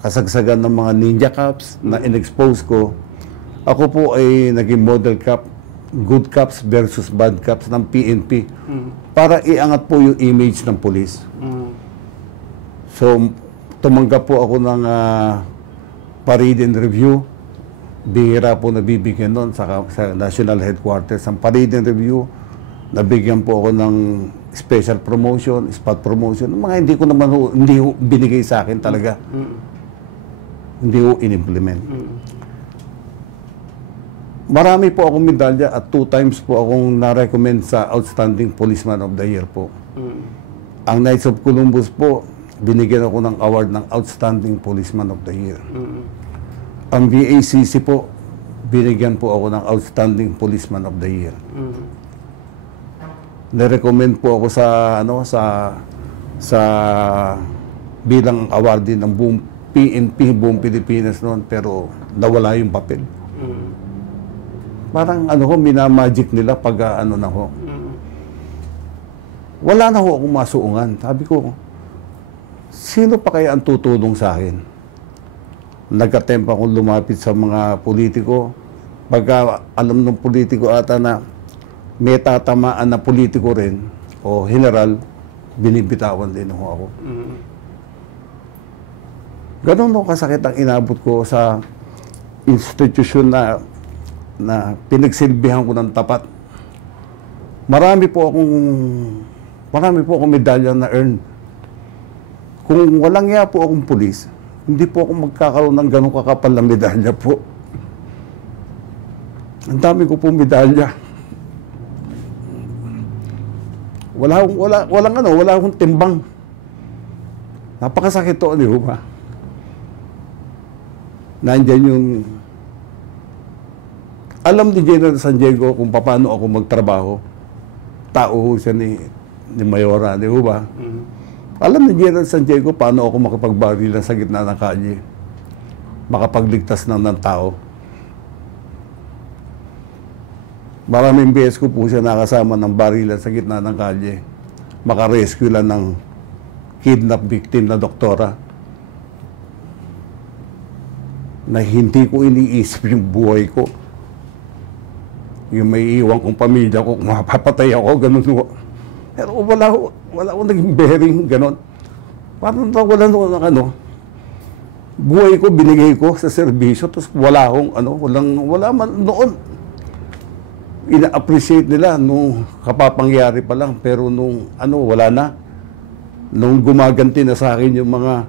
kasagsagan ng mga ninja cops na in-expose ko. Ako po ay naging model cop, good cops versus bad cops ng PNP para iangat po yung image ng police. So, tumanggap po ako ng parade and review. Bihira po nabibigyan doon sa national headquarters. Ang parade and review, nabigyan po ako ng special promotion, spot promotion, mga hindi ko naman hindi binigay sa akin talaga. Hindi ko in-implement. Marami po akong medalya at 2 times po akong na-recommend sa Outstanding Policeman of the Year po. Ang Knights of Columbus po, binigyan ako ng award ng Outstanding Policeman of the Year. Ang VACC po, binigyan po ako ng Outstanding Policeman of the Year. Na-recommend po ako sa bilang awardee ng buong PNP, buong Pilipinas noon, pero nawala yung papel. Parang minamagic nila pag na ho. Wala na ho akong masuungan. Sabi ko, sino pa kaya ang tutulong sa akin? Nagkatempa akong lumapit sa mga politiko. Pagka alam ng politiko ata na may tatamaan na politiko rin o general, binibitawan din ho ako. Ganun no kasakit ang inabot ko sa institusyon na pinagsilbihan ko ng tapat. Marami po akong medalya na earn. Kung walang iya po akong pulis, hindi po ako magkakaroon ng ganun kakapal na medalya po. Ang dami ko pong medalya. Wala akong timbang. Napakasakit to, di ba? Nandyan yung alam ni General San Diego kung paano ako magtrabaho. Tao siya ni Mayora, di ba? Alam ni General San Diego paano ako makapagbaril sa gitna ng kalye. Makapagligtas ng tao. Maraming beses ko po siya nakasama ng barilan sa gitna ng kalye. Makarescue lang ng kidnap victim na doktora. Na hindi ko iniisip yung buhay ko. Yung may iwan kong pamilya ko, kung mapapatay ako, ganun ko. Pero wala akong naging bearing, ganun. Parang wala ng buhay ko, binigay ko sa serbisyo, tapos wala man noon. Ina-appreciate nila nung kapapangyari pa lang, pero nung wala na. Nung gumaganti na sa akin yung mga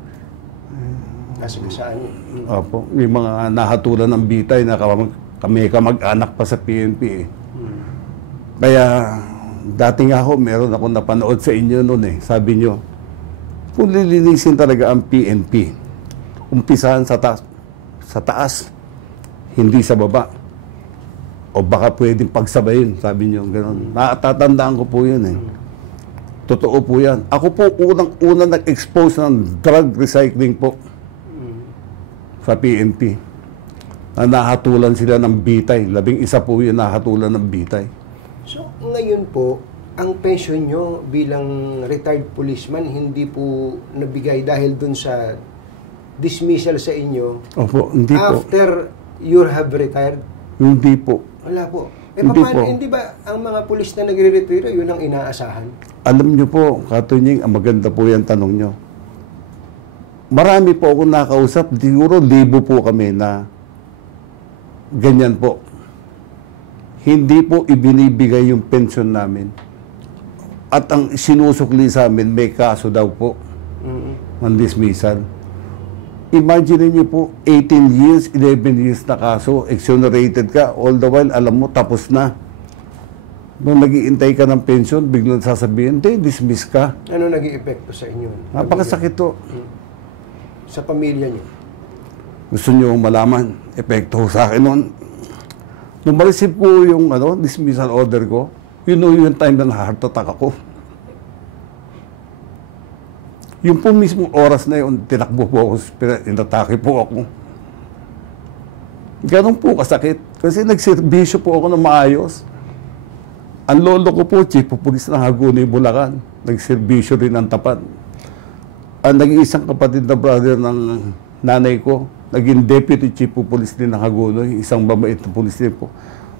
yung mga nahatulan ng bitay na kami kamag-anak pa sa PNP. Kaya dati nga meron ako napanood sa inyo noon Sabi nyo, kung lilinisin talaga ang PNP, umpisahan sa taas, hindi sa baba. O baka pwedeng pagsabayin, sabi nyo, gano'n. Natatandaan ko po yun Totoo po yan. Ako po unang nag-expose ng drug recycling po sa PNP. Na nahatulan sila ng bitay. 11 po yun nahatulan ng bitay. So, ngayon po, ang pension nyo bilang retired policeman hindi po nabigay dahil dun sa dismissal sa inyo? Opo, hindi po. After you have retired? Hindi po. Wala po. Hindi ba ang mga pulis na nagre-retire, yun ang inaasahan? Alam nyo po, Katunying, ang maganda po yung tanong nyo. Marami po akong nakausap, siguro 1,000 po kami na ganyan po. Hindi po ibinibigay yung pension namin. At ang sinusukli sa amin, may kaso daw po ng dismissal. Imagine niyo po, 18 years, 11 years na kaso, exonerated ka, all the while, alam mo, tapos na. Nung nag-iintay ka ng pension, biglang sasabihin, hindi, dismiss ka. Ano naging epekto sa inyo? Napakasakit to. Sa pamilya niyo? Gusto niyo malaman, epekto sa akin noon. Nung ma-receive ko yung dismissal order ko, yung time na heart attack ako. Yung po mismo oras na yun, tinakbo po ako, inatake po ako. Ganun po kasakit. Kasi nagserbisyo po ako na maayos. Ang lolo ko po, chief of police ng Hagonoy, Bulacan. Nagserbisyo rin ng tapat. Ang nag-iisang kapatid na brother ng nanay ko, naging deputy chief of police din ng Hagonoy, isang mabait na police din po.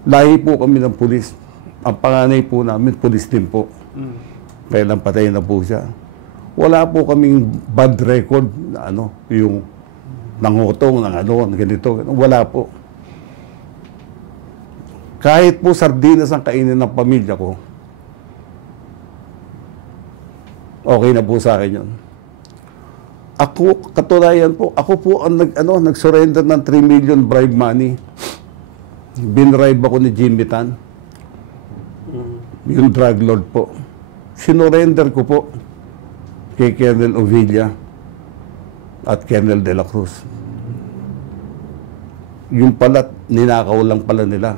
Lahi po kami ng police. Ang panganay po namin, police din po. Kaya lang patay na po siya. Wala po kaming bad record na yung nangutong, ganito. Wala po. Kahit po sardinas ang kainin ng pamilya ko, okay na po sa akin yun. Ako, katunayan po, ako po ang nag-surrender ng 3 million bribe money. Binribe ako ni Jimmy Tan. Yung drug lord po. Sinurrender ko po kay Colonel Ovilla at Colonel De La Cruz. Yung pala, ninakaw lang pala nila.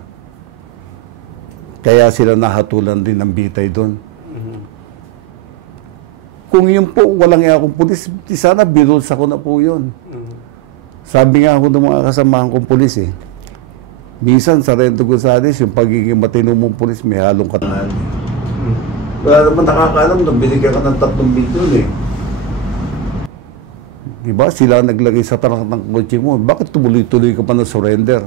Kaya sila nahatulan din ng bitay doon. Kung yun po, walang akong pulis, sana binuls ako na po yun. Sabi nga ako ng mga kasamahan kong pulis minsan sa Rento Gonzales, yung pagiging matino mong pulis, may halong katangahan. Wala naman nakakaalam na binigyan ka ng 3 milyon Diba? Sila naglagay sa tanak ng kotse mo. Bakit tumuloy-tuloy ka pa na surrender?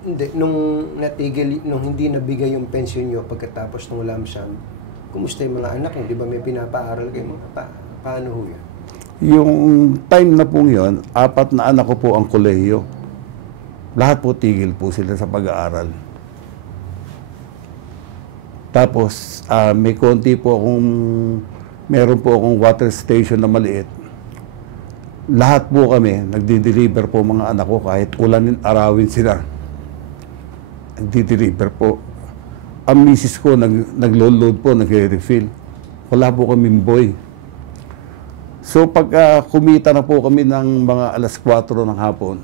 Hindi. Nung hindi nabigay yung pension nyo pagkatapos ng lump sum, kumusta yung mga anak nyo? Di ba may pinapaaral kayo? Paano ho yan? Yung time na pong yun, 4 na anak ko po ang kolehiyo. Lahat po tigil po sila sa pag-aaral. Tapos, may konti po meron po akong water station na maliit. Lahat po kami, nagdi-deliver po mga anak ko kahit ulanin, arawin sila. nagdi-deliver po. Ang misis ko, naglo-load po, nagre-refill. Wala po kaming boy. So pag kumita na po kami ng mga alas 4 ng hapon,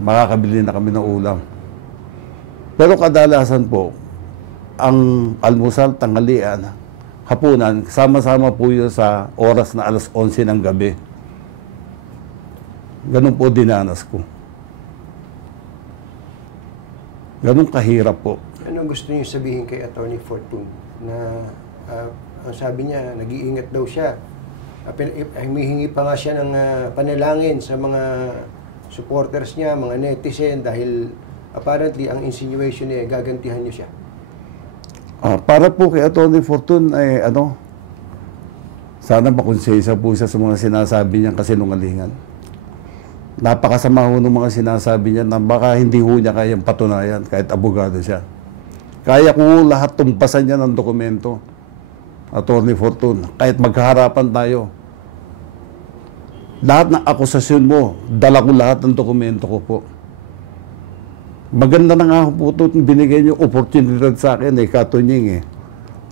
makakabili na kami ng ulam. Pero kadalasan po, ang almusal, tanghalian, hapunan, sama-sama po yun sa oras na alas 11 ng gabi. Ganun po dinanas ko. Ganun kahirap po. Ano gusto niyo sabihin kay Attorney Fortune? Na ang sabi niya, nag-iingat daw siya. Humihingi pa nga siya ng panalangin sa mga supporters niya, mga netizen, dahil apparently ang insinuation niya, gagantihan niyo siya. Para po kay Attorney Fortune, sana makonsensya po siya sa mga sinasabi niyang kasinungalingan. Napakasama ho ng mga sinasabi niya na baka hindi ho niya kayang patunayan kahit abogado siya. Kaya ko lahat tumpasan niya ng dokumento, Attorney Fortune, kahit magkaharapan tayo. Lahat ng akusasyon mo, dala ko lahat ng dokumento ko po. Maganda na nga po ito, binigay niyo opportunity sa akin, Katunying,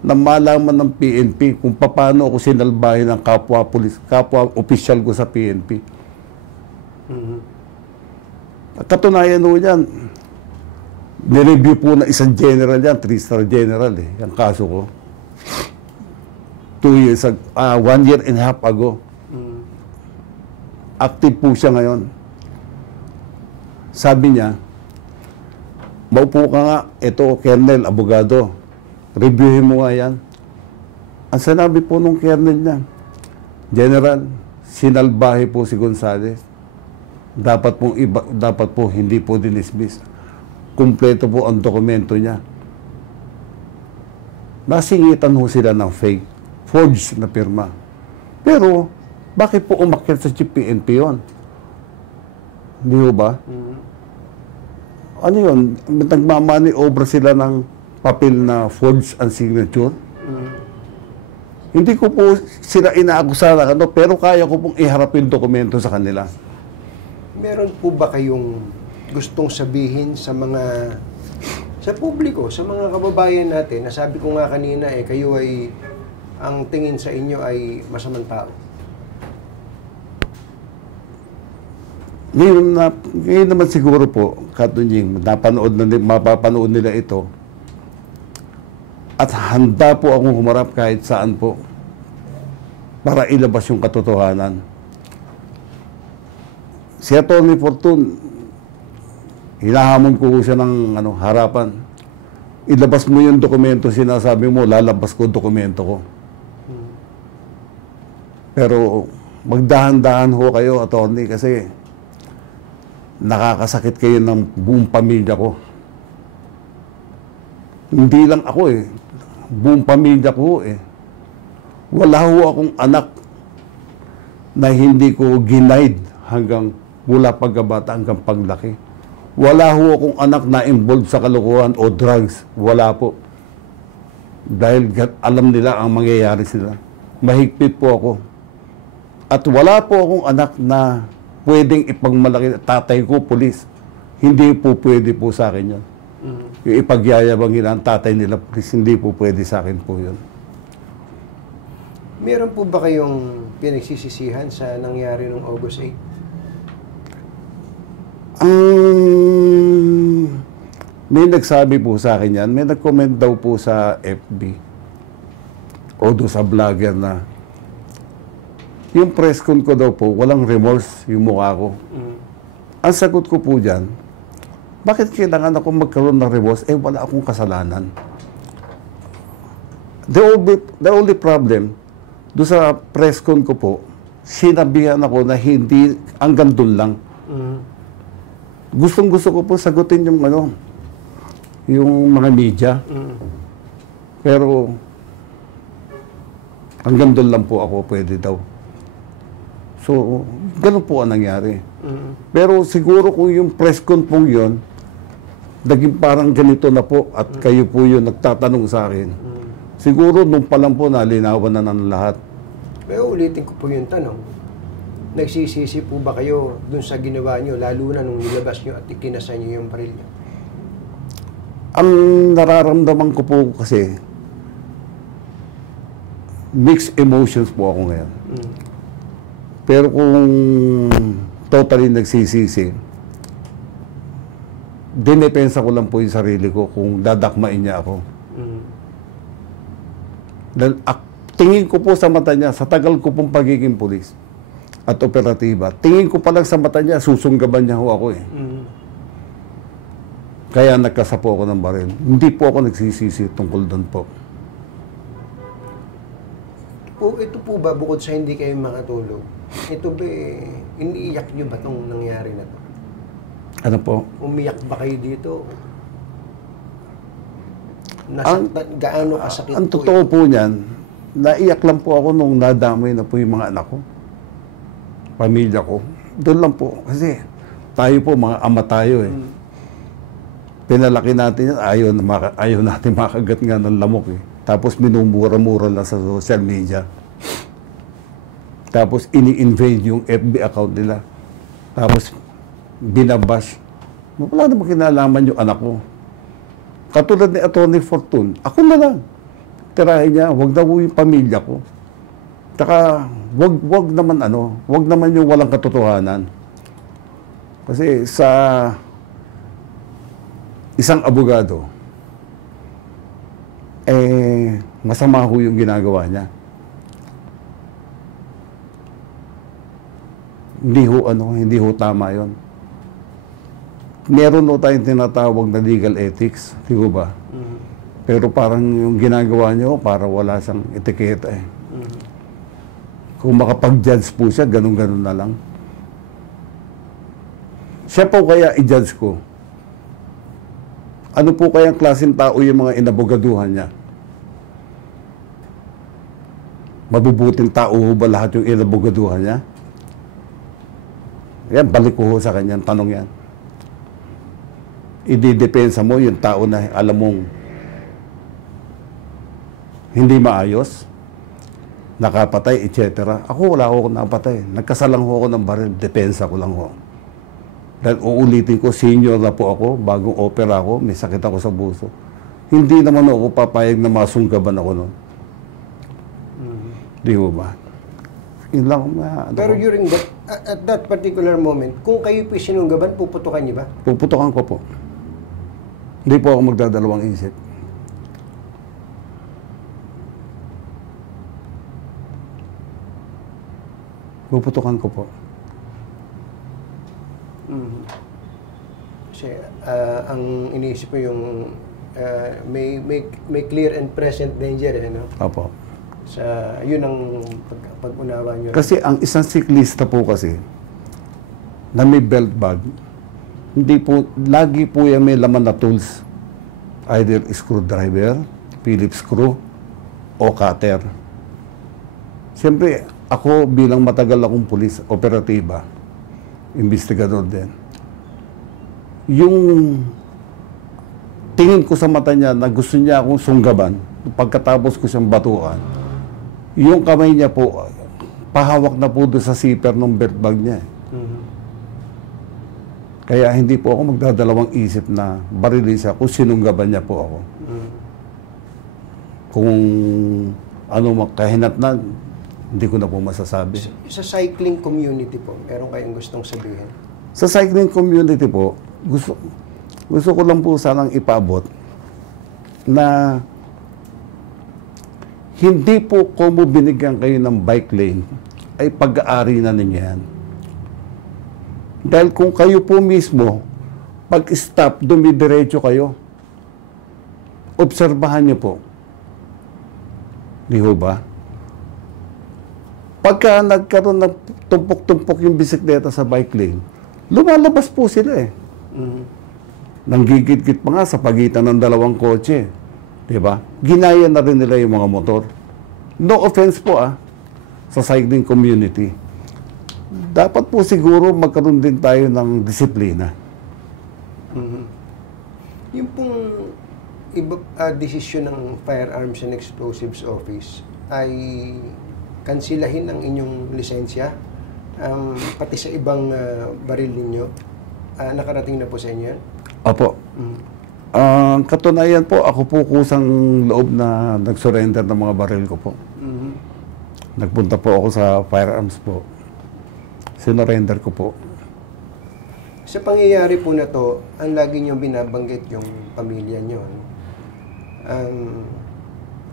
na malaman ng PNP kung paano ako sinalbahin ng kapwa opisyal ko sa PNP. Katunayan ho yan, nireview po na isang general yan, 3-star general yung kaso ko. 1 year and a half ago. Active po siya ngayon. Sabi niya, maupo ka nga, ito, Colonel, abogado, reviewin mo nga yan. Ang sinabi po nung Colonel niya, General, sinalbahe po si Gonzales. Dapat po hindi po dinismiss. Kumpleto po ang dokumento niya. Nasingitan ho sila ng fake, forged na pirma. Pero, bakit po umakyat sa PNP yun? Hindi ho ba? Ano yun? Nagmamani over sila ng papel na forged ang signature? Hindi ko po sila inaakusahan, pero kaya ko pong iharap yung dokumento sa kanila. Meron po ba kayong gustong sabihin sa publiko, sa mga kababayan natin, na sabi ko nga kanina, kayo ay, ang tingin sa inyo ay masamang tao? Ngayon naman siguro po, Katunying, mapapanood nila ito, at handa po akong humarap kahit saan po para ilabas yung katotohanan. Si Attorney Fortune, hinahamon ko siya ng harapan. Ilabas mo yung dokumento, sinasabi mo, lalabas ko dokumento ko. Pero magdahan-dahan ho kayo, Attorney, kasi nakakasakit kayo ng buong pamilya ko. Hindi lang ako buong pamilya ko Wala ho akong anak na hindi ko ginaid hanggang mula pagkabata hanggang paglaki. Wala ho akong anak na involved sa kalokohan o drugs. Wala po. Dahil alam nila ang mangyayari sila. Mahigpit po ako. At wala po akong anak na pwedeng ipagmalaki. Tatay ko, pulis. Hindi po pwede po sa akin yun. Yung ipagyayabangin ang tatay nila, pulis, hindi po pwede sa akin po yun. Meron po ba kayong pinagsisisihan sa nangyari noong August 8? May nagsabi po sa akin yan, may nag-comment daw po sa FB o doon sa vlogger na yung press con ko daw po, walang remorse yung mukha ko. Ang sagot ko po dyan, bakit kailangan ako magkaroon ng remorse? Wala akong kasalanan. The only problem, doon sa press con ko po, sinabihan ako na hindi, hanggang doon lang. Gustong-gusto ko po sagutin yung yung mga media. Pero hanggang doon lang po ako pwede daw. So, ganun po ang nangyari. Pero siguro kung yung press con pong yun, naging parang ganito na po at kayo po yun nagtatanong sa akin. Siguro nung pa lang po nalinawan na ng lahat. Pero ulitin ko po yung tanong. Nagsisisi po ba kayo dun sa ginawa nyo, lalo na nung nilabas nyo at ikinasa nyo yung baril nyo? Ang nararamdaman ko po kasi, mixed emotions po ako ngayon. Pero kung totally nagsisisi, dinepensa ko lang po yung sarili ko kung dadakmain niya ako. Dahil tingin ko po sa mata niya, sa tagal ko pong pagiging pulis at operatiba, tingin ko pa lang sa mata niya, susunggaban niya ho ako eh. Kaya nagkasapo ako ng baril. Hindi po ako nagsisisi tungkol doon po. Ito po ba, bukod sa hindi kayo makatulog, ito ba, iniiyak niyo ba itong nangyari na to? Ano po? Umiyak ba kayo dito? Nasaktan, gaano kasakit ang po totoo ito? po niyan, naiyak lang po ako nung nadamay na po yung mga anak ko, pamilya ko. Doon lang po. Kasi tayo po, mga ama tayo eh. Pinalaki natin yan, ayaw natin makagat nga ng lamok eh. Tapos minumura-mura lang sa social media. Tapos ini-invade yung FB account nila. Tapos binabash. Wala namang kinalaman yung anak ko. Katulad ni Atty. Fortune, ako na lang. Tirahin niya, wag na yung pamilya ko. Taka, wag naman yung walang katotohanan. Kasi sa isang abogado, masama ho yung ginagawa niya. Hindi ho tama yon. Meron ho tayong tinatawag na legal ethics, di ba? Pero parang yung ginagawa niyo, para wala siyang etiketa eh. Kung makapag-judge po siya, ganun-ganun na lang. Siya po kaya i-judge ko. Ano po kayang klaseng tao yung mga inabogaduhan niya? Mabubuting tao ba lahat yung inabogaduhan niya? Yan, balik ko sa kanyang tanong yan. Ididepensa mo yung tao na alam mong hindi maayos, nakapatay, etc. Ako, wala ako napatay. Nagkasalang ho ako ng baril, depensa ko lang ho. Dahil uulitin ko, senior na po ako, bagong opera ako, may sakit ako sa puso. Hindi naman ako papayag na masunggaban ako nun. Di mo ba? Yun lang. Pero during that, at that particular moment, kung kayo po sinunggaban, puputukan niyo ba? Puputukan ko po. Hindi po ako magdadalawang isip. Puputukan ko po. Kasi ang iniisip ko yung may clear and present danger, no? Opo. Yun ang pag-unawa nyo. Kasi ang isang siklista po kasi na may belt bag, hindi po, lagi po yan may laman na tools. Either screwdriver, Phillips screw, o cutter. Siyempre, ako bilang matagal akong pulis, operatiba, investigador din. Yung tingin ko sa mata niya na gusto niya akong sunggaban, pagkatapos ko siyang batukan, yung kamay niya po, pahawak na po doon sa zipper ng belt bag niya. Kaya hindi po ako magdadalawang isip na barilin siya kung sinunggaban niya po ako. Kung ano kahinatnan, hindi ko na po masasabi. Sa cycling community po, meron kayong gustong sabihin? Sa cycling community po, gusto ko lang po sanang ipaabot na hindi po kung binigyan kayo ng bike lane ay pag-aari na ninyo yan. Dahil kung kayo po mismo, pag-stop, dumidiretso kayo, obserbahan niyo po. Di ho ba? Pagka nagkaroon ng tumpok-tumpok yung bisikleta sa bike lane, lumalabas po sila eh. Nanggigit-git pa nga sa pagitan ng dalawang kotse. Diba? Ginaya na rin nila yung mga motor. No offense po sa cycling community. Dapat po siguro magkaroon din tayo ng disiplina. Yung pong desisyon ng Firearms and Explosives Office ay kansilahin ang inyong lisensya, pati sa ibang baril ninyo. Nakarating na po sa inyo yan? Opo. Ang katunayan po, ako po kusang loob na nag-surrender ng mga baril ko po. Nagpunta po ako sa firearms po. Sinurrender ko po. Sa pangyayari po na to, ang lagi niyong binabanggit yung pamilya niyo.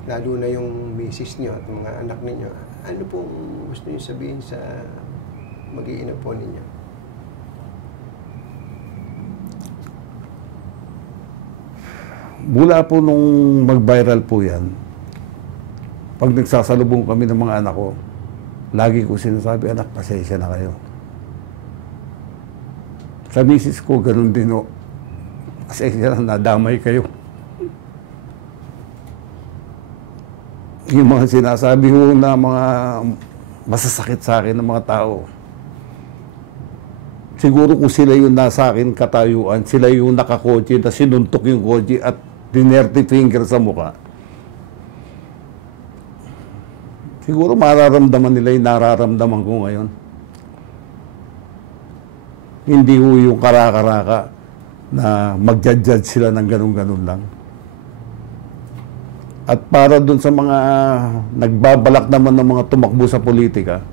Lalo na yung misis niyo at mga anak niyo. Ano pong gusto niyo sabihin sa mag-iina po ninyo? Mula po nung mag-viral po yan, pag nagsasalubong kami ng mga anak ko, lagi ko sinasabi, anak, pasensya na kayo. Sa misis ko, ganun din o. Pasensya na, nadamay kayo. Yung mga sinasabi ko na mga masasakit sa akin ng mga tao, siguro kung sila yung nasa akin katayuan, sila yung nakakotse na sinuntok yung kotse at dinerty finger sa mukha, siguro mararamdaman nila yung nararamdaman ko ngayon. Hindi ko yung karaka-raka na mag-judge sila ng ganun-ganun lang. At para dun sa mga nagbabalak naman ng mga tumakbo sa politika,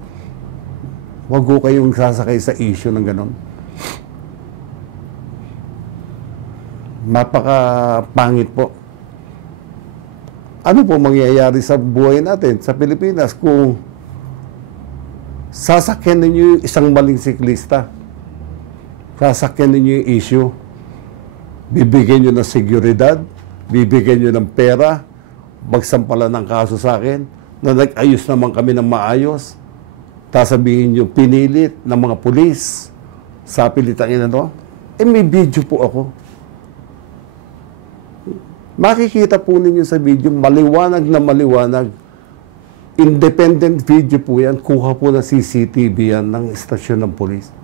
huwag ko kayong sasakay sa issue ng ganun. Napaka-pangit po. Ano po mangyayari sa buhay natin sa Pilipinas kung sasakyan ninyo yung isang maling siklista? Sasakyan ninyo yung issue? Bibigyan nyo ng seguridad? Bibigyan nyo ng pera? Magsampalan ng kaso sa akin na nag-ayos naman kami ng maayos? Sasabihin nyo, pinilit ng mga pulis sa pilitangin ano? May video po ako. Makikita po ninyo sa video, maliwanag na maliwanag. Independent video po yan. Kuha po na CCTV yan ng istasyon ng pulis.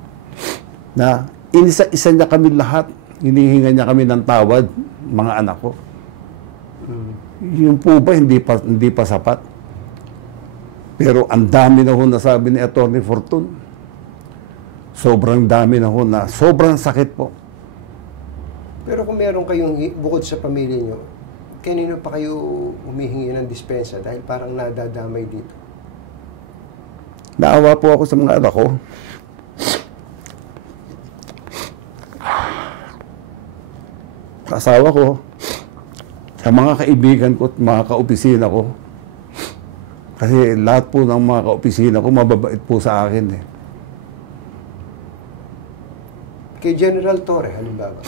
Na inisa-isa niya kami lahat. Hinihinga niya kami ng tawad, mga anak ko. Yun po ba, hindi pa sapat? Pero ang dami na ho nasabi ni Atty. Fortun. Sobrang dami na ho na, sobrang sakit po. Pero kung meron kayong bukod sa pamilya nyo, kanino pa kayo humihingi ng dispensa dahil parang nadadamay dito? Naawa po ako sa mga anak ko. Sa asawa ko, sa mga kaibigan ko at mga kaopisina ko. Kasi lahat po ng mga kaopisina ko mababait po sa akin eh. Kay General Torre, halimbawa?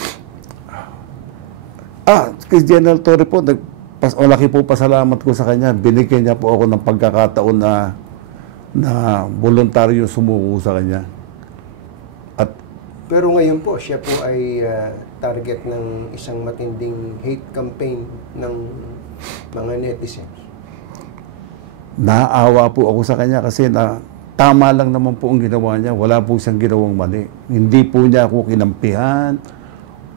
Kay General Torre po, malaki po pasalamat ko sa kanya. Binigyan niya po ako ng pagkakataon na voluntaryo sumuko sa kanya. Pero ngayon po, siya po ay target ng isang matinding hate campaign ng mga netizens. Naawa po ako sa kanya kasi tama lang naman po ang ginawa niya. Wala po siyang ginawang mali. Hindi po niya ako kinampihan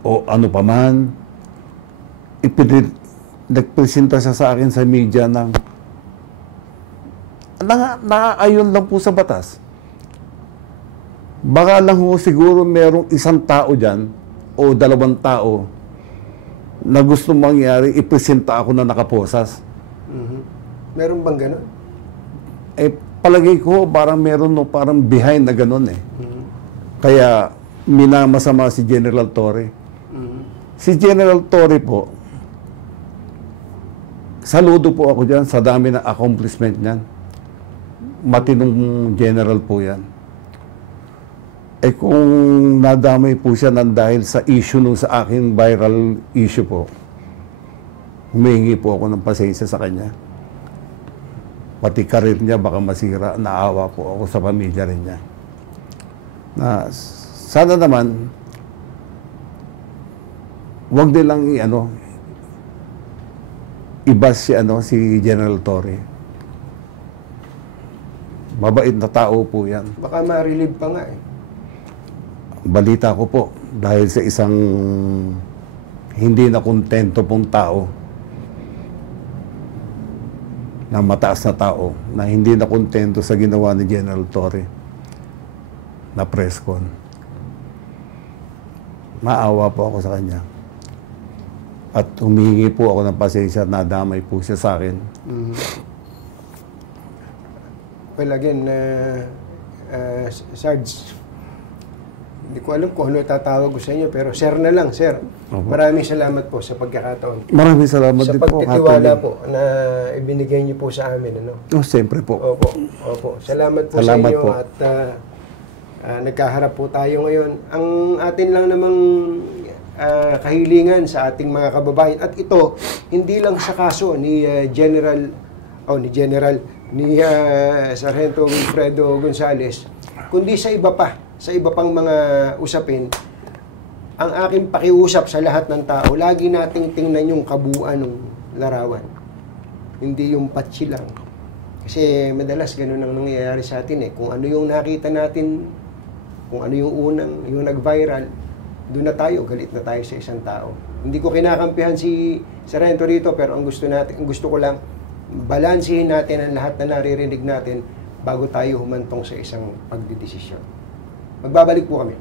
o ano pa man. Nagpresenta siya sa akin sa media ng nakaayon lang po sa batas. Baka lang ho siguro merong isang tao dyan o dalawang tao na gusto mangyari, ipresenta ako na nakaposas. Meron bang gano'n? Palagay ko parang meron parang behind na gano'n eh. Kaya minamasama si General Torre. Si General Torre po, saludo po ako dyan sa dami ng accomplishment niyan. Matinong general po yan. Kung nadamay po siya dahil sa issue nung sa aking viral issue po, humingi po ako ng pasensya sa kanya. Pati karir niya baka masira, naawa po ako sa pamilya rin niya. Sana naman, wag nilang ibas si General Torre. Mabait na tao po yan. Baka ma-relieve pa nga eh. Balita ko po, dahil sa isang hindi na kontento pong tao, na mataas na tao, na hindi na kontento sa ginawa ni General Torre, na press con. Maawa po ako sa kanya. At humihingi po ako ng pasensya at nadamay po siya sa akin. Well, again, Sarge, hindi ko alam kung ano tatawag ko sa inyo, pero sir na lang, sir. Maraming salamat po sa pagkakataon. Maraming salamat sa din po. Sa pagtitiwala po na ibinigay niyo po sa amin. Ano? Siyempre po. Opo. Salamat po Salamat sa inyo po. at nagkaharap po tayo ngayon. Ang atin lang namang kahilingan sa ating mga kababayan, at ito, hindi lang sa kaso ni Sargento Wilfredo Gonzales, kundi sa iba pang mga usapin. Ang aking pakiusap sa lahat ng tao, lagi nating tingnan yung kabuuan ng larawan. Hindi yung patsi lang. Kasi madalas ganun ang nangyayari sa atin Kung ano yung nakita natin, kung ano yung yung nag-viral, doon na tayo, galit na tayo sa isang tao. Hindi ko kinakampihan si Sargento rito, pero ang gusto ko lang, balansihin natin ang lahat na naririnig natin bago tayo humantong sa isang pagdidesisyon. Magbabalik po kami.